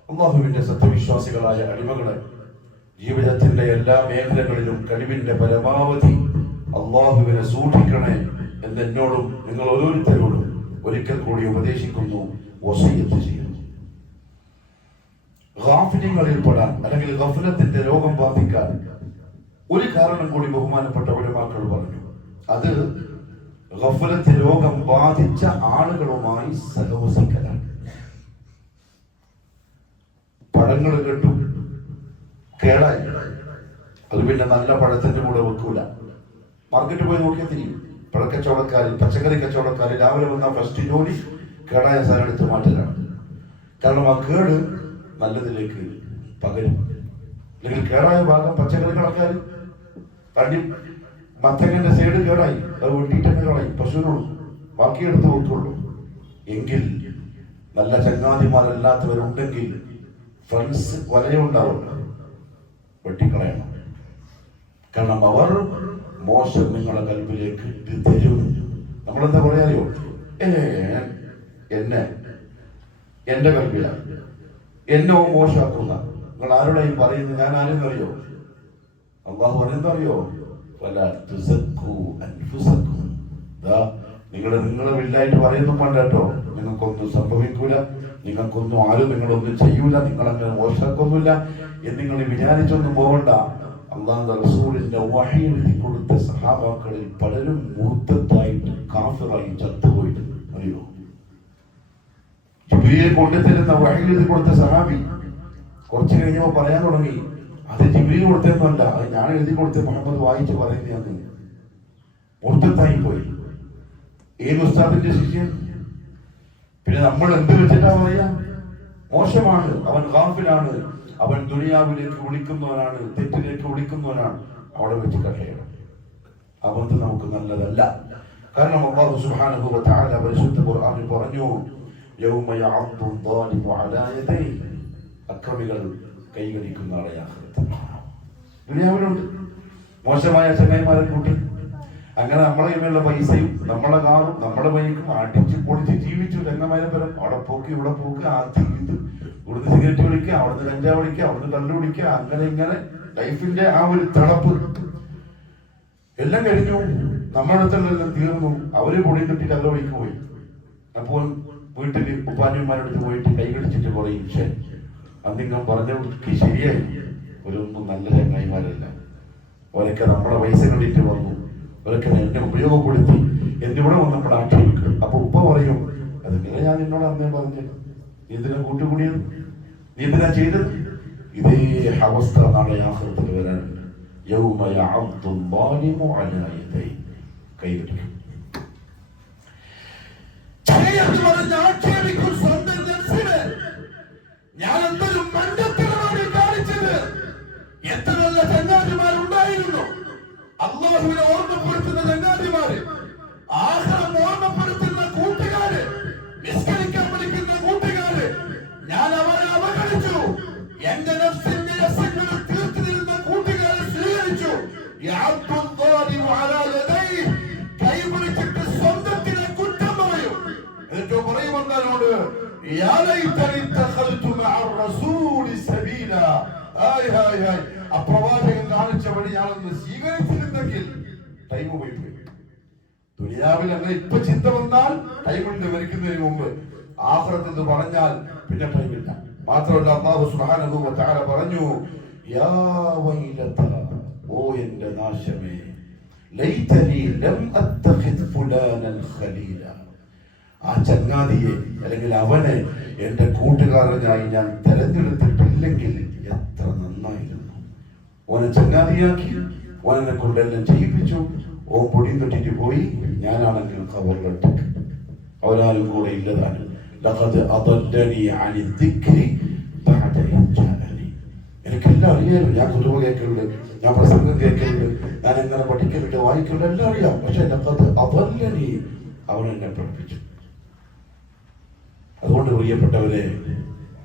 അല്ലാഹുവിന്റെ സത്യവിശ്വാസികളായ അടിമകളെ, ജീവിതത്തിന്റെ എല്ലാ മേഖലകളിലും കഴിവിന്റെ പരമാവധി അല്ലാഹുവിനെ സൂക്ഷിക്കണേ എന്ന് എന്നോടും നിങ്ങൾ ഓരോരുത്തരോടും ഒരിക്കൽ കൂടി ഉപദേശിക്കുന്നു, വസിയ്യത്ത് ചെയ്യുന്നു. ഗാഫിലിങ്ങളിൽ പെടാൻ അല്ലെങ്കിൽ ഗഫലത്തിന്റെ രോഗം ബാധിക്കാൻ ഒരു കാരണം കൂടി ബഹുമാനപ്പെട്ട ഉലമാക്കൾ പറഞ്ഞു. അത് ഗഫലത്ത് രോഗം ബാധിച്ച ആളുകളുമായി സഹവസിക്കലാണ്. പഴങ്ങൾ കെട്ടും, കേടായി, അത് പിന്നെ നല്ല പഴത്തിന്റെ കൂടെ വെക്കൂല. മാർക്കറ്റിൽ പോയി നോക്കിയാൽ തിരിയും. പഴക്കച്ചവടക്കാരിൽ, പച്ചക്കറി കച്ചവടക്കാരിൽ രാവിലെ വന്ന ഫസ്റ്റ് ജോലി കേടായ സാധനം എടുത്ത് മാറ്റലാണ്. കാരണം ആ കേട് നല്ലതിലേക്ക് പകരും. അല്ലെങ്കിൽ കേടായ ഭാഗം പച്ചക്കറി കടക്കാർ തണ്ടി മത്തങ്ങന്റെ സൈഡ് കേടായി, അത് വെട്ടിയിട്ടൊക്കെ കളയും, പശുവിനോട് ബാക്കിയെടുത്ത് വെക്കുള്ളൂ. എങ്കിൽ നല്ല ചങ്ങാതിമാരല്ലാത്തവരുണ്ടെങ്കിൽ ഫ്രണ്ട്സ് വലയുണ്ടാവില്ല, വെട്ടിക്കളയണം. കാരണം അവർ മോശം നിങ്ങളുടെ കൽബിലേക്ക് ഇട്ട് തരും. നമ്മളെന്താ പറയാറിയോ, എന്റെ കൽബിലാണ് എന്നെ മോശമാക്കുന്ന നിങ്ങൾ ആരോടെയും പറയുന്നത്. ഞാൻ ആരെന്ന് അറിയോ? അള്ളാഹു പറയുന്നത് അറിയോ? നിങ്ങളെ വില്ലായിട്ട് പറയുന്നു വേണ്ട കേട്ടോ. നിങ്ങൾക്കൊന്നും സംഭവിക്കൂല, നിങ്ങൾക്കൊന്നും ആരും നിങ്ങളൊന്നും ചെയ്യൂല, നിങ്ങളങ്ങനെ മോശക്കൊന്നുമില്ല എന്ന് നിങ്ങൾ വിചാരിച്ചൊന്നും പോകണ്ട. അള്ളാഹുവിന്റെ റസൂലിന്റെ വഹി എഴുതി കൊടുത്ത സഹാബാക്കളിൽ പലരും മുർത്തത്തായിട്ട് കാഫിറായി ചത്തുപോയിട്ട് അറിയോ? ജിബ്രീൽ കൊണ്ടുതരുന്ന വഹി എഴുതി കൊടുത്ത സഹാബി കുറച്ച് കഴിഞ്ഞപ്പോൾ പറയാൻ തുടങ്ങി, അത് ജിബ്രീൽ കൊടുത്തതൊന്നുമല്ല, അത് ഞാൻ എഴുതി കൊടുത്ത് മുഹമ്മദ് വായിച്ച് പറയുന്നതാണ്. മുർത്തത്തായി പോയി. ഏത് ഉസ്താദിന്റെ ശിഷ്യൻ? പിന്നെ നമ്മൾ എന്ത് വെച്ചിട്ടാ പറയാ? മോശമാണ്, അവൻ ഗാഫിലാണ്, അവൻ ദുനിയാവിലേക്ക് വിളിക്കുന്നവനാണ്, തെറ്റിലേക്ക് വിളിക്കുന്നവനാണ്. അവിടെ വെച്ച് കഴിയണം. അവന്ത് നമുക്ക് നല്ലതല്ല. കാരണം അല്ലാഹു സുബ്ഹാനഹു വ തആല പരിശുദ്ധ ഖുർആനിൽ പറഞ്ഞു, യൗമ യഅദ്ദു ളാലിമു അലാ യദൈഹി, അക്രമികൾ കൈകടിക്കുന്ന നാളെ ആഖിറത്തിൽ. ദുനിയാവിലുണ്ട് മോശമായ ചങ്ങായിമാരെ കൂട്ടി അങ്ങനെ നമ്മളെ കയ്യിലുള്ള പൈസയും നമ്മളെ കാറും നമ്മളെ ബൈക്കും അടിച്ച് പൊളിച്ച് ജീവിച്ചു. രംഗമയപരം അവിടെ പോക്ക് ഇവിടെ പോക്ക്, ആദ്യം ഇത് ഇവിടുന്ന് സിഗരറ്റ് പിടിക്കുക, അവിടുന്ന് കഞ്ചാവ് പിടിക്കുക, അവിടുന്ന് കള്ളു പിടിക്കുക, അങ്ങനെ ഇങ്ങനെ ലൈഫിന്റെ ആ ഒരു തളപ്പ് എല്ലാം കഴിഞ്ഞു. നമ്മുടെ അടുത്തെല്ലാം തീർന്നു. അവര് പൊടി കെട്ടിട്ട് അവരെ വഴിക്ക് പോയി. അപ്പോൾ വീട്ടില് ഉപ്പാന്യന്മാരടുത്ത് പോയിട്ട് കൈ കടിച്ചിട്ട് പറയും, പക്ഷേ അന്നിങ്ങനെ പറഞ്ഞ ശരിയായി, ഒരൊന്നും നല്ല ചങ്ങായിമാരല്ല, അവരൊക്കെ നമ്മളെ പൈസ കണ്ടിട്ട് വന്നു, അവരൊക്കെ എന്നെ ഉപയോഗപ്പെടുത്തി എന്നിവിടെ വന്നപ്പോൾ ആക്ഷേപിക്കും. അപ്പൊ ഉപ്പ പറയും, അതിങ്ങനെ ഞാൻ നിന്നോട് അന്നേ പറഞ്ഞു, നീ ഇതിനെ കൂട്ടുകൂടിയത്, നീ ഇതിനാ ചെയ്തത്. ഇതേ അവസ്ഥ നാളെ ആഖിറത്തിൽ വരാനുണ്ട്. യൗമ യഅദ്ദു ളാലിമു അലാ യദൈഹി, കൈകടിക്കും. ആക്ഷേപിക്കും സ്വന്തം നഫ്സിനെ. ഞാൻ എന്തൊരു മണ്ടത്തരമാണ് കാണിച്ചത്. എത്ര നല്ല ചങ്ങാതിമാരുണ്ടായിരുന്നു, അല്ലാഹുവിനെ ഓർമ്മപ്പെടുത്തുന്ന ചങ്ങാതിമാര്, ആഖിറം ഓർമ്മപ്പെടുത്തുന്ന കൂട്ടുകാര്, നിസ്കരിക്കാൻ വിളിക്കുന്ന കൂട്ടുകാര്, ഞാൻ അവരെ അവഗണിച്ചു. എന്റെ നഫ്സിന്റെ രസങ്ങൾ തീർത്തിരുന്ന കൂട്ടുകാരെ സ്വീകരിച്ചു. കൈപിടിച്ചിട്ട് സ്വന്തത്തിനെ കുറ്റം പറയും. എന്നിട്ട് പറയും എന്നോട്, അപ്രവാചകൻ കാണിച്ച വഴി ഞാനൊന്ന് സ്വീകരിച്ചിരുന്നെങ്കിൽ ടൈം പോയി പോയി. ദുനിയാവിൽ അങ്ങനെ ഇപ്പൊ ചിന്ത വന്നാൽ ടൈമുണ്ട് മരിക്കുന്നതിന് മുമ്പ്. ആഖിറത്തിൽ ഇത് പറഞ്ഞാൽ പിന്നെ ടൈമില്ല. മാത്രമല്ല അല്ലാഹു സുബ്ഹാനഹു വ തആല പറഞ്ഞു, യാ വൈലത, ഓ എന്റെ നാശമേ, ലൈതനി ലം അത്തഖിദ് ഫുലാനൻ ഖലീല, ആ ചങ്ങാതിയെ അല്ലെങ്കിൽ അവനെ എന്റെ കൂട്ടുകാരനായി ഞാൻ തെരഞ്ഞെടുത്തിട്ടില്ലെങ്കിൽ എത്ര നന്നായിരുന്നു. ഓനെ ചങ്ങാതിയാക്കി, ഓനെ കൊണ്ടെല്ലാം ചെയ്യിപ്പിച്ചു. ഓ പൊടിയും തൊട്ടിട്ട് പോയി. ഞാനാണെങ്കിൽ ഖബറിലിട്ട് അവരാലും കൂടെ ഇല്ലതാണ്. എനിക്കെല്ലാം അറിയാമല്ലോ. ഞാൻ കുതുവ കേൾക്കലുണ്ട്, ഞാൻ പ്രസംഗം കേൾക്കലുണ്ട്, ഞാൻ എങ്ങനെ പഠിക്കലുണ്ട്, വായിക്കലുണ്ട്, എല്ലാം അറിയാം. പക്ഷെ അവൻ എന്നെ പഠിപ്പിച്ചു. അതുകൊണ്ട് പ്രിയപ്പെട്ടവരെ,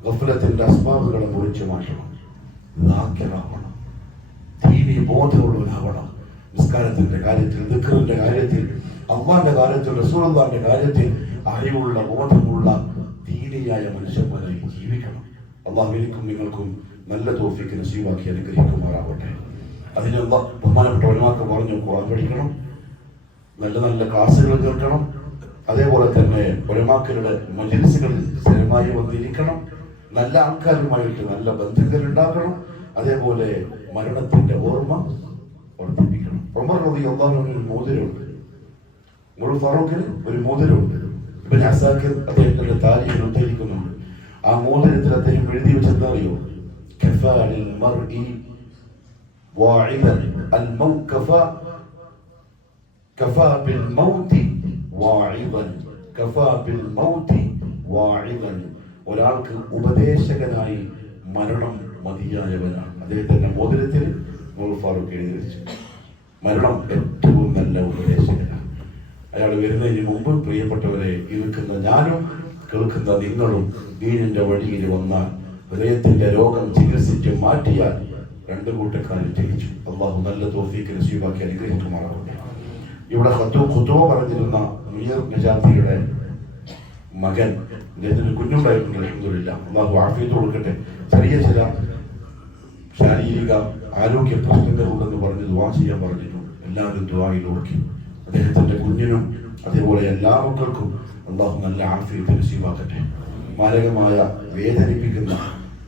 ഗഫലത്തിന്റെ അസ്ബാബുകളെ മുറിച്ചു മാറ്റണം. നാക്കിലാവണം, ദീനി ബോധമുള്ളവനാവണം. നിസ്കാരത്തിന്റെ കാര്യത്തിൽ, ദിക്റിന്റെ കാര്യത്തിൽ, അള്ളാന്റെ കാര്യത്തിൽ, റസൂലുള്ളാഹിന്റെ കാര്യത്തിൽ അറിവുള്ള ബോധമുള്ള ദീനിയായ മനുഷ്യന്മാരായി ജീവിക്കണം. അള്ളാഹു എനിക്കും നിങ്ങൾക്കും നല്ല തൗഫീഖ് നസീബാക്കി അനുഗ്രഹിക്കുമാറാവട്ടെ. അതിന് ബഹുമാനപ്പെട്ട ഉലമാക്കൾ പറഞ്ഞു, ഖുർആൻ പഠിക്കണം, നല്ല നല്ല ക്ലാസ്സുകൾ കേൾക്കണം, അതേപോലെ തന്നെ ഉലമാക്കളുടെ മജ്‌ലിസുകളിൽ സ്ഥിരമായി വന്നിരിക്കണം, നല്ല ആൾക്കാരുമായിട്ട് നല്ല ബന്ധങ്ങൾ ഉണ്ടാക്കണം, അതേപോലെ മരണത്തിന്റെ ഓർമ്മ വർദ്ധിപ്പിക്കണം. ഉമർ റളിയല്ലാഹു അൻഹു ഒരു മോതിരമുണ്ട്, ഉമർ ഫാറൂഖിന് ഒരു മോതിരമുണ്ട്. ഇബ്നു അസാക്കിർ അദ്ദേഹത്തിന്റെ താരീഖിൽ ഉദ്ധരിക്കുന്നുണ്ട്. ആ മോതിരത്തിൽ അദ്ദേഹം എഴുതി വെച്ചെന്നറിയോ, കഫാ ലിൽ മർഇ വാഇദൻ അൽ മൗത് കഫാ ബിൽ മൗതി വാഇദൻ, കഫാ ബിൽ മൗതി വാഇദൻ. ഒരാൾക്ക് ഉപദേശകനായി മരണം മതിയായവനാണ്. അദ്ദേഹത്തിന്റെ മോതിരത്തിൽ ഉമർ ഫാറൂഖ് എഴുതി വെച്ചു, മരണം ഏറ്റവും നല്ല ഉപദേശകനാണ്. അയാൾ വരുന്നതിന് മുമ്പ് പ്രിയപ്പെട്ടവരെ, ഇരിക്കുന്ന ഞാനും കേൾക്കുന്ന നിങ്ങളും ദീനിന്റെ വഴിയിൽ വന്നാൽ, ഹൃദയത്തിന്റെ രോഗം ചികിത്സിച്ച് മാറ്റിയാൽ രണ്ടു കൂട്ടക്കാരും ജയിച്ചു. അള്ളാഹു നല്ല തൗഫീഖ് നസീബാക്കി അനുഗ്രഹിക്കുമാറാവട്ടെ. ഇവിടെ ഖുതുവ പറഞ്ഞിരുന്ന മുനീർ നജാത്തിയുടെ മകൻ, അദ്ദേഹത്തിന് കുഞ്ഞുണ്ടായിട്ടുണ്ട്, അൽഹംദുലില്ലാഹ്, അള്ളാഹു ആഫിയത്ത് കൊടുക്കട്ടെ. ചെറിയ ചില ശാരീരിക ആരോഗ്യ പ്രശ്നങ്ങളുണ്ടെന്ന് പറഞ്ഞ് ദുആ ചെയ്യാൻ പറഞ്ഞിട്ടുണ്ട്. എല്ലാവരും ദുആയിൽ ഓർക്കും. അദ്ദേഹത്തിന്റെ കുഞ്ഞിനും അതേപോലെ എല്ലാ മക്കൾക്കും അള്ളാഹു നല്ല ആഫിയത്ത് നസീബാക്കട്ടെ. മാരകമായ വേദനിപ്പിക്കുന്ന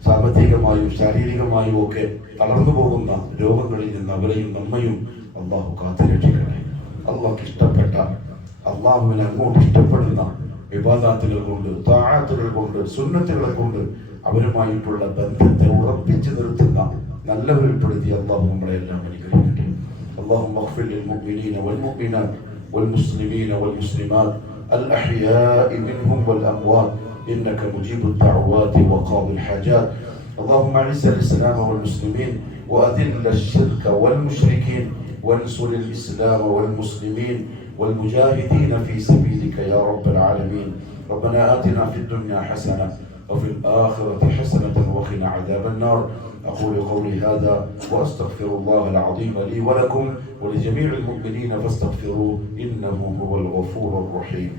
സാമ്പത്തികമായും ശാരീരികമായും ഒക്കെ തളർന്നു പോകുന്ന രോഗങ്ങളിൽ നിന്ന് അവരെയും നമ്മയും അള്ളാഹു കാത്തുരക്ഷിക്കട്ടെ. അള്ളാഹ്ക്ക് ഇഷ്ടപ്പെട്ട, അള്ളാഹുവിനെ അങ്ങോട്ട് ഇഷ്ടപ്പെടുന്ന ഇബാദാത്തുകൾ കൊണ്ട്, തആത്തുകൾ കൊണ്ട്, സുന്നത്തുകളെ കൊണ്ട് അവരുമായിട്ടുള്ള ബന്ധത്തെ ഉറപ്പിച്ചു നിർത്തുന്ന നല്ലവരിൽപ്പെടുത്തി അള്ളാഹു നമ്മളെ എല്ലാം അനുഗ്രഹിക്കട്ടെ. اللهم اغفر للمؤمنين والمؤمنات والمسلمين والمسلمات الأحياء منهم والأموات إنك مجيب الدعوات وقاضي الحاجات. اللهم اعز الإسلام والمسلمين وأذل الشرك والمشركين وانصر الإسلام والمسلمين والمجاهدين في سبيلك يا رب العالمين. ربنا آتنا في الدنيا حسنة وفي الآخرة حسنة وقنا عذاب النار. أقول قولي هذا وأستغفر الله العظيم لي ولكم ولجميع المؤمنين فاستغفروه إنه هو الغفور الرحيم.